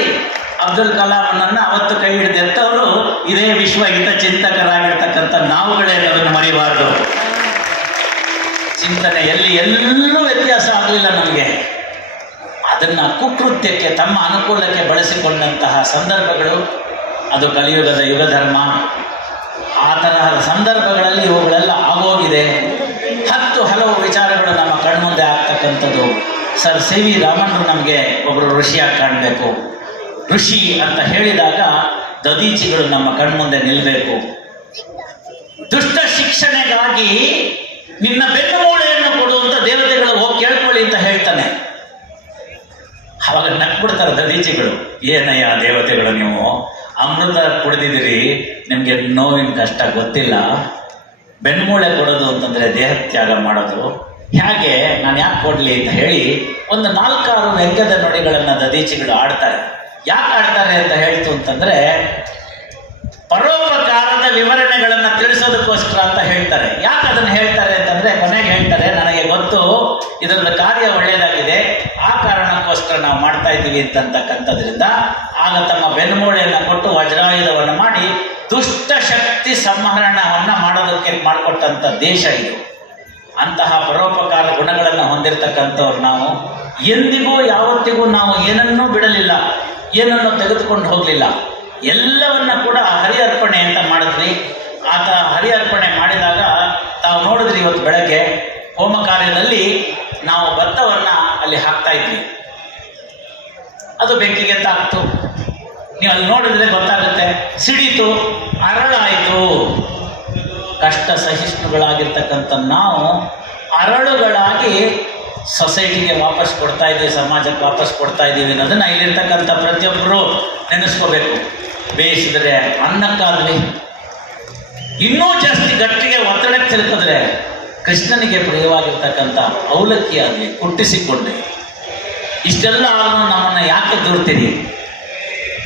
ಅಬ್ದುಲ್ ಕಲಾಂನನ್ನ ಅವತ್ತು ಕೈ ಹಿಡಿದೆತ್ತವರು ಇದೇ ವಿಶ್ವ ಹಿತ ಚಿಂತಕರಾಗಿರ್ತಕ್ಕಂಥ ನಾವುಗಳೇ ಅದನ್ನು ಮರಿಬಾರದು. ಚಿಂತನೆಯಲ್ಲಿ ಎಲ್ಲೂ ವ್ಯತ್ಯಾಸ ಆಗಲಿಲ್ಲ ನಮಗೆ. ಅದನ್ನ ಕುಕೃತ್ಯಕ್ಕೆ ತಮ್ಮ ಅನುಕೂಲಕ್ಕೆ ಬಳಸಿಕೊಂಡಂತಹ ಸಂದರ್ಭಗಳು, ಅದು ಕಲಿಯುಗದ ಯುಗಧರ್ಮ. ಆ ತರಹದ ಸಂದರ್ಭಗಳಲ್ಲಿ ಇವುಗಳೆಲ್ಲ ಆಗೋಗಿದೆ. ಹಲವು ವಿಚಾರಗಳು ನಮ್ಮ ಕಣ್ಮುಂದೆ ಆಗ್ತಕ್ಕಂಥದ್ದು. ಸರ್ CV ರಾಮನ್ರು ನಮಗೆ ಒಬ್ಬರು ಋಷಿಯಾಗಿ ಕಾಣಬೇಕು. ಋಷಿ ಅಂತ ಹೇಳಿದಾಗ ದದೀಚಿಗಳು ನಮ್ಮ ಕಣ್ಮುಂದೆ ನಿಲ್ಲಬೇಕು. ದುಷ್ಟ ಶಿಕ್ಷಣೆಗಾಗಿ ನಿನ್ನ ಬೆನ್ನುಮೂಳೆಯನ್ನು ಕೊಡುವಂತ ದೇವತೆಗಳು ಹೋಗಿ ಕೇಳ್ಕೊಳ್ಳಿ ಅಂತ ಹೇಳ್ತಾನೆ. ಅವಾಗ ನಕ್ಬಿಡ್ತಾರೆ ದದೀಚಿಗಳು. ಏನಯ್ಯ ದೇವತೆಗಳು, ನೀವು ಅಮೃತ ಕುಡಿದಿದ್ದೀರಿ, ನಿಮಗೆ ನೋವಿನ ಕಷ್ಟ ಗೊತ್ತಿಲ್ಲ. ಬೆನ್ಮೂಳೆ ಕೊಡೋದು ಅಂತಂದ್ರೆ ದೇಹ ತ್ಯಾಗ ಮಾಡೋದು ಹೇಗೆ, ನಾನು ಯಾಕೆ ಕೊಡ್ಲಿ ಅಂತ ಹೇಳಿ ಒಂದು 4-6 ವ್ಯಂಗ್ಯದ ನುಡಿಗಳನ್ನು ದದೀಚಿಗಳು ಆಡ್ತಾರೆ. ಯಾಕೆ ಆಡ್ತಾರೆ ಅಂತ ಹೇಳ್ತು ಅಂತಂದ್ರೆ ಪರೋಪಕಾರದ ವಿವರಣೆಗಳನ್ನು ತಿಳಿಸೋದಕ್ಕೋಸ್ಕರ ಅಂತ ಹೇಳ್ತಾರೆ. ಯಾಕೆ ಅದನ್ನು ಹೇಳ್ತಾರೆ ಅಂತಂದ್ರೆ ಕೊನೆಗೆ ಹೇಳ್ತಾರೆ, ನನಗೆ ಗೊತ್ತು ಇದರದ ಕಾರ್ಯ ಒಳ್ಳೆಯದಾಗಿದೆ, ಆ ಕಾರಣಕ್ಕೋಸ್ಕರ ನಾವು ಮಾಡ್ತಾ ಇದ್ದೀವಿ ಅಂತಕ್ಕಂಥದ್ರಿಂದ ಆಗ ತಮ್ಮ ಬೆನ್ನುಮೂಳೆಯನ್ನು ಕೊಟ್ಟು ವಜ್ರಾಯುಧವನ್ನು ಮಾಡಿ ದುಷ್ಟ ಶಕ್ತಿ ಸಂಹರಣವನ್ನು ಮಾಡೋದಕ್ಕೆ ಮಾಡಿಕೊಟ್ಟಂಥ ದೇಶ ಇದು. ಅಂತಹ ಪರೋಪಕಾರ ಗುಣಗಳನ್ನು ಹೊಂದಿರತಕ್ಕಂಥವ್ರು ನಾವು. ಎಂದಿಗೂ ಯಾವತ್ತಿಗೂ ನಾವು ಏನನ್ನೂ ಬಿಡಲಿಲ್ಲ, ಏನನ್ನು ತೆಗೆದುಕೊಂಡು ಹೋಗಲಿಲ್ಲ. ಎಲ್ಲವನ್ನ ಕೂಡ ಹರಿ ಅರ್ಪಣೆ ಅಂತ ಮಾಡಿದ್ವಿ. ಆತ ಹರಿ ಅರ್ಪಣೆ ಮಾಡಿದಾಗ ತಾವು ನೋಡಿದ್ರಿ, ಇವತ್ತು ಬೆಳಗ್ಗೆ ಹೋಮ ಕಾರ್ಯದಲ್ಲಿ ನಾವು ಭತ್ತವನ್ನು ಅಲ್ಲಿ ಹಾಕ್ತಾ ಇದ್ವಿ. ಅದು ಬೆಂಕಿಗೆ ತಾಕ್ತು. ನೀವು ಅಲ್ಲಿ ನೋಡಿದ್ರೆ ಗೊತ್ತಾಗುತ್ತೆ, ಸಿಡಿತು, ಅರಳಾಯಿತು. ಕಷ್ಟ ಸಹಿಷ್ಣುಗಳಾಗಿರ್ತಕ್ಕಂಥ ನಾವು ಅರಳುಗಳಾಗಿ ಸೊಸೈಟಿಗೆ ವಾಪಸ್ ಕೊಡ್ತಾ ಇದ್ದೀವಿ, ಸಮಾಜಕ್ಕೆ ವಾಪಸ್ ಕೊಡ್ತಾ ಇದ್ದೀವಿ ಅನ್ನೋದನ್ನು ಇಲ್ಲಿರ್ತಕ್ಕಂಥ ಪ್ರತಿಯೊಬ್ಬರು ನೆನೆಸ್ಕೋಬೇಕು. ಬೇಯಿಸಿದ್ರೆ ಅನ್ನಕ್ಕಾಗಲಿ, ಇನ್ನೂ ಜಾಸ್ತಿ ಗಟ್ಟಿಗೆ ಒತ್ತಡಕ್ಕೆ ತಿರುಕಿದ್ರೆ ಕೃಷ್ಣನಿಗೆ ಪ್ರಿಯವಾಗಿರ್ತಕ್ಕಂಥ ಅವಲಕ್ಕಿ ಆಗಲಿ ಕುಟ್ಟಿಸಿಕೊಂಡೆ. ಇಷ್ಟೆಲ್ಲ ನಮ್ಮನ್ನು ಯಾಕೆ ದೂರ್ತೀರಿ?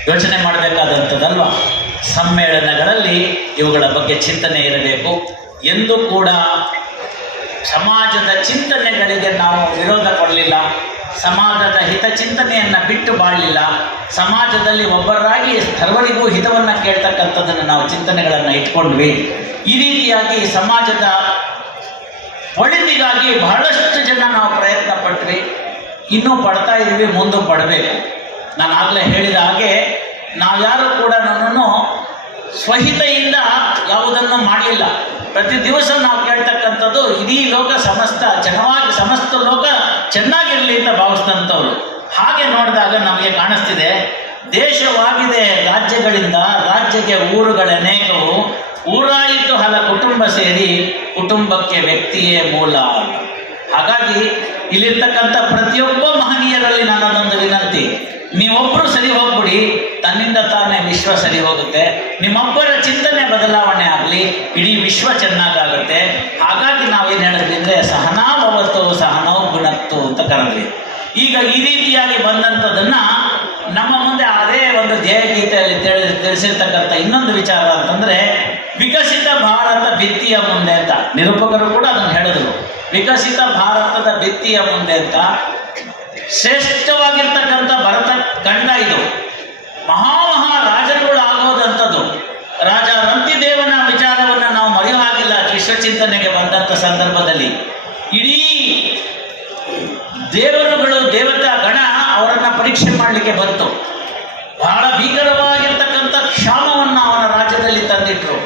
ಯೋಚನೆ ಮಾಡಬೇಕಾದಂಥದ್ದಲ್ವಾ? ಸಮ್ಮೇಳನಗಳಲ್ಲಿ ಇವುಗಳ ಬಗ್ಗೆ ಚಿಂತನೆ ಇರಬೇಕು. ಎಂದೂ ಕೂಡ ಸಮಾಜದ ಚಿಂತನೆಗಳಿಗೆ ನಾವು ವಿರೋಧ ಕೊಡಲಿಲ್ಲ, ಸಮಾಜದ ಹಿತಚಿಂತನೆಯನ್ನು ಬಿಟ್ಟು ಬಾಳಲಿಲ್ಲ. ಸಮಾಜದಲ್ಲಿ ಒಬ್ಬರಾಗಿ ಸರ್ವರಿಗೂ ಹಿತವನ್ನು ಕೇಳ್ತಕ್ಕಂಥದ್ದನ್ನು ನಾವು ಚಿಂತನೆಗಳನ್ನು ಇಟ್ಕೊಂಡ್ವಿ. ಈ ರೀತಿಯಾಗಿ ಸಮಾಜದ ಒಳಿತಿಗಾಗಿ ಬಹಳಷ್ಟು ಜನ ನಾವು ಪ್ರಯತ್ನ ಪಟ್ವಿ, ಇನ್ನೂ ಪಡ್ತಾ ಇದ್ದೀವಿ, ಮುಂದೆ ಪಡಬೇಕು. ನಾನು ಆಗಲೇ ಹೇಳಿದ ಹಾಗೆ ನಾವ್ಯಾರು ಕೂಡ ನನ್ನನ್ನು ಸ್ವಹಿತೆಯಿಂದ ಯಾವುದನ್ನು ಮಾಡಲಿಲ್ಲ. ಪ್ರತಿ ದಿವಸ ನಾವು ಕೇಳ್ತಕ್ಕಂಥದ್ದು ಇಡೀ ಲೋಕ ಸಮಸ್ತ ಲೋಕ ಚೆನ್ನಾಗಿರಲಿ ಅಂತ ಭಾವಿಸಿದಂಥವ್ರು. ಹಾಗೆ ನೋಡಿದಾಗ ನಮಗೆ ಕಾಣಿಸ್ತಿದೆ, ದೇಶವಾಗಿದೆ ರಾಜ್ಯಗಳಿಂದ, ರಾಜ್ಯಕ್ಕೆ ಊರುಗಳನೇಕವು, ಊರಾಯಿತು ಹಲ ಕುಟುಂಬ ಸೇರಿ, ಕುಟುಂಬಕ್ಕೆ ವ್ಯಕ್ತಿಯೇ ಮೂಲ. ಹಾಗಾಗಿ ಇಲ್ಲಿರ್ತಕ್ಕಂಥ ಪ್ರತಿಯೊಬ್ಬ ಮಹನೀಯರಲ್ಲಿ ನನ್ನದೊಂದು ವಿನಂತಿ, ನೀವೊಬ್ಬರು ಸರಿ ಹೋಗ್ಬಿಡಿ, ತನ್ನಿಂದ ತಾನೇ ವಿಶ್ವ ಸರಿ ಹೋಗುತ್ತೆ. ನಿಮ್ಮೊಬ್ಬರ ಚಿಂತನೆ ಬದಲಾವಣೆ ಆಗಲಿ, ಇಡೀ ವಿಶ್ವ ಚೆನ್ನಾಗಾಗುತ್ತೆ. ಹಾಗಾಗಿ ನಾವೇನು ಹೇಳಿದ್ವಿ ಅಂದರೆ ಸಹನಾಭವತ್ತು ಸಹನೋ ಗುಣತ್ತು ಅಂತ ಕರೆದ್ವಿ. ಈಗ ಈ ರೀತಿಯಾಗಿ ಬಂದಂಥದ್ದನ್ನು ನಮ್ಮ ಮುಂದೆ ಅದೇ ಒಂದು ಧ್ಯೇಯಗೀತೆಯಲ್ಲಿ ತಿಳಿಸಿರ್ತಕ್ಕಂಥ ಇನ್ನೊಂದು ವಿಚಾರ ಅಂತಂದರೆ ವಿಕಸಿತ ಭಾರತ ಭಿತ್ತಿಯ ಮುಂದೆ ಅಂತ. ನಿರೂಪಕರು ಕೂಡ ಅದನ್ನು ಹೇಳಿದ್ರು, ವಿಕಸಿತ ಭಾರತದ ಭಿತ್ತಿಯ ಮುಂದೆ ಅಂತ. ಶ್ರೇಷ್ಠವಾಗಿರ್ತಕ್ಕಂಥ ಭರತ ಖಂಡ ಇದು. ರಾಜರುಗಳು ಆಗೋದಂಥದ್ದು. ರಾಜ ರಂತಿದೇವನ ವಿಚಾರವನ್ನು ನಾವು ಮರೆಯೋ ಹಾಗಿಲ್ಲ. ವಿಶ್ವಚಿಂತನೆಗೆ ಬಂದಂಥ ಸಂದರ್ಭದಲ್ಲಿ ಇಡೀ ದೇವರುಗಳು, ದೇವತಾ ಗಣ ಅವರನ್ನು ಪರೀಕ್ಷೆ ಮಾಡಲಿಕ್ಕೆ ಬಂತು. ಬಹಳ ಭೀಕರವಾಗಿರ್ತಕ್ಕಂಥ ಕ್ಷಾಮವನ್ನು ಅವನ ರಾಜ್ಯದಲ್ಲಿ ತಂದಿಟ್ರು.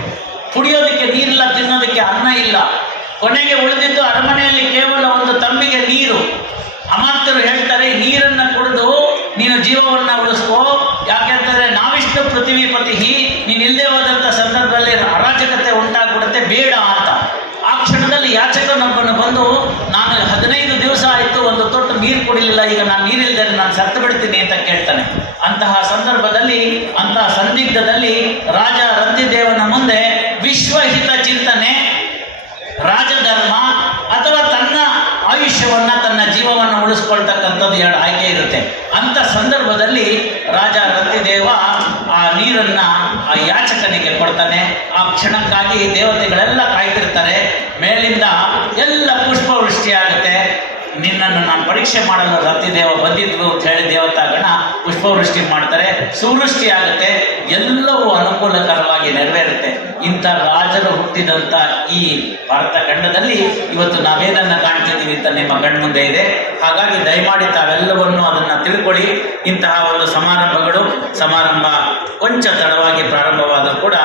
ಕುಡಿಯೋದಕ್ಕೆ ನೀರಿಲ್ಲ, ತಿನ್ನೋದಕ್ಕೆ ಅನ್ನ ಇಲ್ಲ. ಕೊನೆಗೆ ಉಳಿದಿದ್ದು ಅರಮನೆಯಲ್ಲಿ ಕೇವಲ ಒಂದು ತಂಬಿಗೆ ನೀರು. ಅಮಾತ್ಯರು ಹೇಳ್ತಾರೆ, ನೀರನ್ನು ಕುಡಿದು ನೀನು ಜೀವವನ್ನು ಉಳಿಸ್ಕೋ, ಯಾಕೆಂದರೆ ನಾವಿಷ್ಟು ಪೃಥ್ವಿಪತಿ, ನೀನು ಇಲ್ಲದೆ ಹೋದಂಥ ಸಂದರ್ಭದಲ್ಲಿ ಅರಾಜಕತೆ ಉಂಟಾಗ್ಬಿಡುತ್ತೆ, ಬೇಡ ಅಂತ. ಆ ಕ್ಷಣದಲ್ಲಿ ಯಾಚಕನೊಬ್ಬನು ಬಂದು, ನಾನು 15 ದಿವಸ ಆಯಿತು ಒಂದು ತೊಟ್ಟು ನೀರು ಕುಡಿಲಿಲ್ಲ, ಈಗ ನಾನು ನೀರಿಲ್ಲದೆ ನಾನು ಸತ್ತು ಬಿಡ್ತೀನಿ ಅಂತ ಕೇಳ್ತಾನೆ. ಅಂತಹ ಸಂದರ್ಭದಲ್ಲಿ, ಅಂತಹ ಸಂದಿಗ್ಧದಲ್ಲಿ ರಾಜ ರಂತಿದೇವನ ಮುಂದೆ ವಿಶ್ವಹಿತ ಚಿಂತನೆ, ರಾಜಧರ್ಮ ಅಥವಾ ತನ್ನ ಆಯುಷ್ಯವನ್ನು, ತನ್ನ ಜೀವವನ್ನು ಉಳಿಸ್ಕೊಳ್ತಕ್ಕಂಥದ್ದು ಎರಡು ಆಯ್ಕೆ ಇರುತ್ತೆ. ಅಂಥ ಸಂದರ್ಭದಲ್ಲಿ ರಾಜ ರಂತಿದೇವ ಆ ನೀರನ್ನು ಆ ಯಾಚಕನಿಗೆ ಕೊಡ್ತಾನೆ. ಆ ಕ್ಷಣಕ್ಕಾಗಿ ದೇವತೆಗಳೆಲ್ಲ ಕಾಯ್ತಿರ್ತಾರೆ. ಮೇಲಿಂದ ಎಲ್ಲ ಪುಷ್ಪವೃಷ್ಟಿ ಆಗುತ್ತೆ. ನಿನ್ನನ್ನು ನಾನು ಪರೀಕ್ಷೆ ಮಾಡಲು ರಂತಿದೇವ ಬಂದಿದ್ರು ಅಂತ ಹೇಳಿ ದೇವತಾಗಣ ಪುಷ್ಪವೃಷ್ಟಿ ಮಾಡ್ತಾರೆ. ಸುವೃಷ್ಟಿ ಆಗುತ್ತೆ. ಎಲ್ಲವೂ ಅನುಕೂಲಕರವಾಗಿ ನೆರವೇರುತ್ತೆ. ಇಂಥ ರಾಜರು ಹುಟ್ಟಿದಂಥ ಈ ಭಾರತ ಖಂಡದಲ್ಲಿ ಇವತ್ತು ನಾವೇನನ್ನು ಕಾಣ್ತಿದ್ದೀವಿ ಅಂತ ನಿಮ್ಮ ಕಣ್ಮುಂದೆ ಇದೆ. ಹಾಗಾಗಿ ದಯಮಾಡಿ ತಾವೆಲ್ಲವನ್ನು ಅದನ್ನು ತಿಳ್ಕೊಳ್ಳಿ. ಇಂತಹ ಒಂದು ಸಮಾರಂಭ ಕೊಂಚ ತಡವಾಗಿ ಪ್ರಾರಂಭವಾದರೂ ಕೂಡ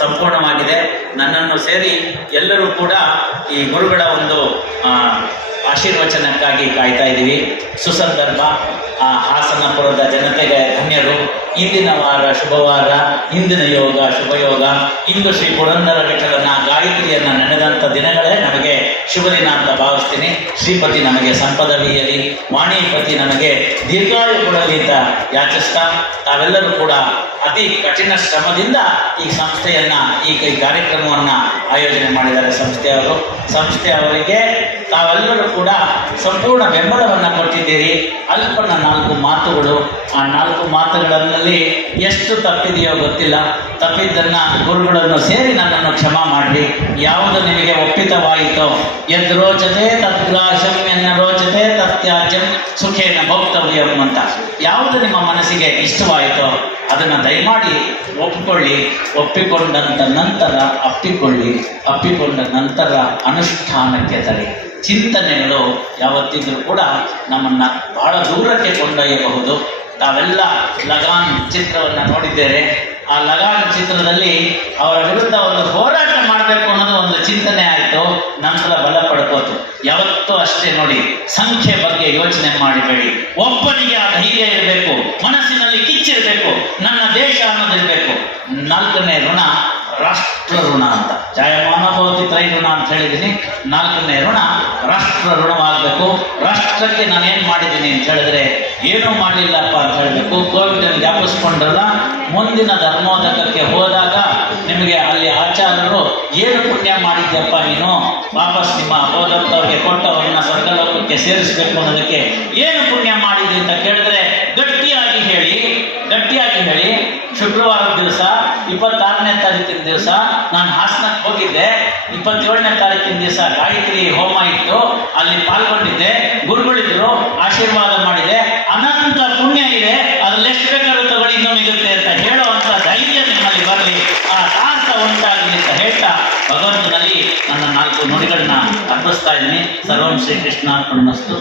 ಸಂಪೂರ್ಣವಾಗಿದೆ. ನನ್ನನ್ನು ಸೇರಿ ಎಲ್ಲರೂ ಕೂಡ ಈ ಗುರುಗಳ ಒಂದು ಆಶೀರ್ವಚನಕ್ಕಾಗಿ ಕಾಯ್ತಾ ಇದ್ದೀವಿ. ಸುಸಂದರ್ಭ. ಹಾಸನಪುರದ ಜನತೆಗೆ ಧನ್ಯರು. ಇಂದಿನ ವಾರ ಶುಭವಾರ, ಇಂದಿನ ಯೋಗ ಶುಭಯೋಗ. ಇಂದು ಶ್ರೀ ಪುರಂದರ ವಿಠಲನ ಗಾಯತ್ರಿಯನ್ನು ನೆನೆದಂಥ ದಿನಗಳೇ ನಮಗೆ ಶುಭ ದಿನ ಅಂತ ಭಾವಿಸ್ತೀನಿ. ಶ್ರೀಪತಿ ನಮಗೆ ಸಂಪದವಿಯಲಿ, ವಾಣಿಪತಿ ನಮಗೆ ದೀರ್ಘಾಯು ಕೊಡಲಿ ಅಂತ ಯಾಚಿಸ್ತಾ, ತಾವೆಲ್ಲರೂ ಕೂಡ ಅತಿ ಕಠಿಣ ಶ್ರಮದಿಂದ ಈ ಸಂಸ್ಥೆಯನ್ನು, ಈ ಕಾರ್ಯಕ್ರಮವನ್ನು ಆಯೋಜನೆ ಮಾಡಿದ್ದಾರೆ ಸಂಸ್ಥೆಯವರಿಗೆ ತಾವೆಲ್ಲರೂ ಕೂಡ ಸಂಪೂರ್ಣ ಬೆಂಬಲವನ್ನು ಕೊಟ್ಟಿದ್ದೀರಿ. ಅಲ್ಪನ 4 ಮಾತುಗಳು. ಆ 4 ಮಾತುಗಳಲ್ಲಿ ಎಷ್ಟು ತಪ್ಪಿದೆಯೋ ಗೊತ್ತಿಲ್ಲ. ತಪ್ಪಿದ್ದನ್ನು ಗುರುಗಳನ್ನು ಸೇರಿ ನನ್ನನ್ನು ಕ್ಷಮಾ ಮಾಡಲಿ. ಯಾವುದು ನಿಮಗೆ ಒಪ್ಪಿತವಾಯಿತೋ, ಯದ್ರೋಚತೆ ತದ್ಗ್ರಾಹ್ಯಂ ಎನ್ನ ರೋಚತೆ ತತ್ಯಾಜ್ಯಂ ಸುಖೇನ ಭೋಕ್ತವ್ಯಂ ಅಂತ ಯಾವುದು ನಿಮ್ಮ ಮನಸ್ಸಿಗೆ ಇಷ್ಟವಾಯಿತೋ ಅದನ್ನು ದಯಮಾಡಿ ಒಪ್ಪಿಕೊಳ್ಳಿ. ಒಪ್ಪಿಕೊಂಡಂತ ನಂತರ ಅಪ್ಪಿಕೊಳ್ಳಿ. ಅಪ್ಪಿಕೊಂಡ ನಂತರ ಅನುಷ್ಠಾನಕ್ಕೆ ತರಿ. ಚಿಂತನೆಗಳು ಯಾವತ್ತಿದ್ರೂ ಕೂಡ ನಮ್ಮನ್ನು ಬಹಳ ದೂರಕ್ಕೆ ಕೊಂಡೊಯ್ಯಬಹುದು. ತಾವೆಲ್ಲ ಲಗಾನ್ ಚಿತ್ರವನ್ನು ನೋಡಿದ್ದೇವೆ. ಆ ಲಗಾನ್ ಚಿತ್ರದಲ್ಲಿ ಅವರ ವಿರುದ್ಧ ಒಂದು ಹೋರಾಟ ಮಾಡಬೇಕು ಅನ್ನೋದು ಒಂದು ಚಿಂತನೆ ಆಯಿತು, ನಂತರ ಬಲ ಪಡ್ಕೋತು. ಯಾವತ್ತೂ ಅಷ್ಟೇ ನೋಡಿ, ಸಂಖ್ಯೆ ಬಗ್ಗೆ ಯೋಚನೆ ಮಾಡಬೇಡಿ. ಒಬ್ಬನಿಗೆ ಆ ಧೈರ್ಯ ಇರಬೇಕು, ಮನಸ್ಸಿನಲ್ಲಿ ಕಿಚ್ಚಿರಬೇಕು, ನನ್ನ ದೇಶ ಅನ್ನೋದಿರಬೇಕು. ನಾಲ್ಕನೇ ಋಣ ರಾಷ್ಟ್ರ ಋಣ ಅಂತ, ಜಾಯಮಾನ ಭವತಿ ತ್ರೈ ಋಣ ಅಂತ ಹೇಳಿದ್ದೀನಿ. ನಾಲ್ಕನೇ ಋಣ ರಾಷ್ಟ್ರ ಋಣವಾಗಬೇಕು. ರಾಷ್ಟ್ರಕ್ಕೆ ನಾನೇನು ಮಾಡಿದ್ದೀನಿ ಅಂತ ಹೇಳಿದ್ರೆ ಏನೂ ಮಾಡಲಿಲ್ಲಪ್ಪ ಅಂತ ಹೇಳಬೇಕು. ಕೋವಿಡ್ ಜ್ಞಾಪಿಸ್ಕೊಂಡ್ರಲ್ಲ, ಮುಂದಿನ ಧರ್ಮೋದಕಕ್ಕೆ ಹೋದಾಗ ನಿಮಗೆ ಅಲ್ಲಿ ಆಚಾರ್ಯರು ಏನು ಪುಣ್ಯ ಮಾಡಿದ್ಯಪ್ಪ ನೀನು, ವಾಪಸ್ ನಿಮ್ಮ ಹೋದಂಥವ್ರಿಗೆ ಕೊಟ್ಟವ್ರನ್ನ ಸ್ವರ್ಗಲೋಕಕ್ಕೆ ಸೇರಿಸಬೇಕು ಅನ್ನೋದಕ್ಕೆ ಏನು ಪುಣ್ಯ ಮಾಡಿದೆ ಅಂತ ಕೇಳಿದ್ರೆ ಗಟ್ಟಿಯಾಗಿ ಹೇಳಿ ಶುಕ್ರವಾರದ ದಿವಸ 26ನೇ ತಾರೀಕಿನ ದಿವಸ ನಾನು ಹಾಸನಕ್ಕೆ ಹೋಗಿದ್ದೆ. 27ನೇ ತಾರೀಕಿನ ದಿವಸ ಗಾಯತ್ರಿ ಹೋಮ ಇತ್ತು, ಅಲ್ಲಿ ಪಾಲ್ಗೊಂಡಿದ್ದೆ. ಗುರುಗಳಿದ್ರು, ಆಶೀರ್ವಾದ ಮಾಡಿದೆ. ಅನಂತ ಪುಣ್ಯ ಇದೆ, ಅದ್ರಲ್ಲಿ ಎಷ್ಟು ಬೇಕಾದ್ರೂ ತಗೊಳ್ಳಿ, ಇನ್ನೂ ಮಿಗುತ್ತೆ ಅಂತ ಹೇಳುವಂಥ ಧೈರ್ಯ ನಿಮ್ಮಲ್ಲಿ ಬರಲಿ, ಆ ಸಾಹಸ ಉಂಟಾಗಲಿ ಅಂತ ಹೇಳ್ತಾ ಭಗವಂತನಲ್ಲಿ ನನ್ನ 4 ನುಡಿಗಳನ್ನ ಅರ್ಪಿಸ್ತಾ ಇದ್ದೀನಿ. ಸರ್ವಂ ಶ್ರೀಕೃಷ್ಣ ಅರ್ಪಣಮಸ್ತು.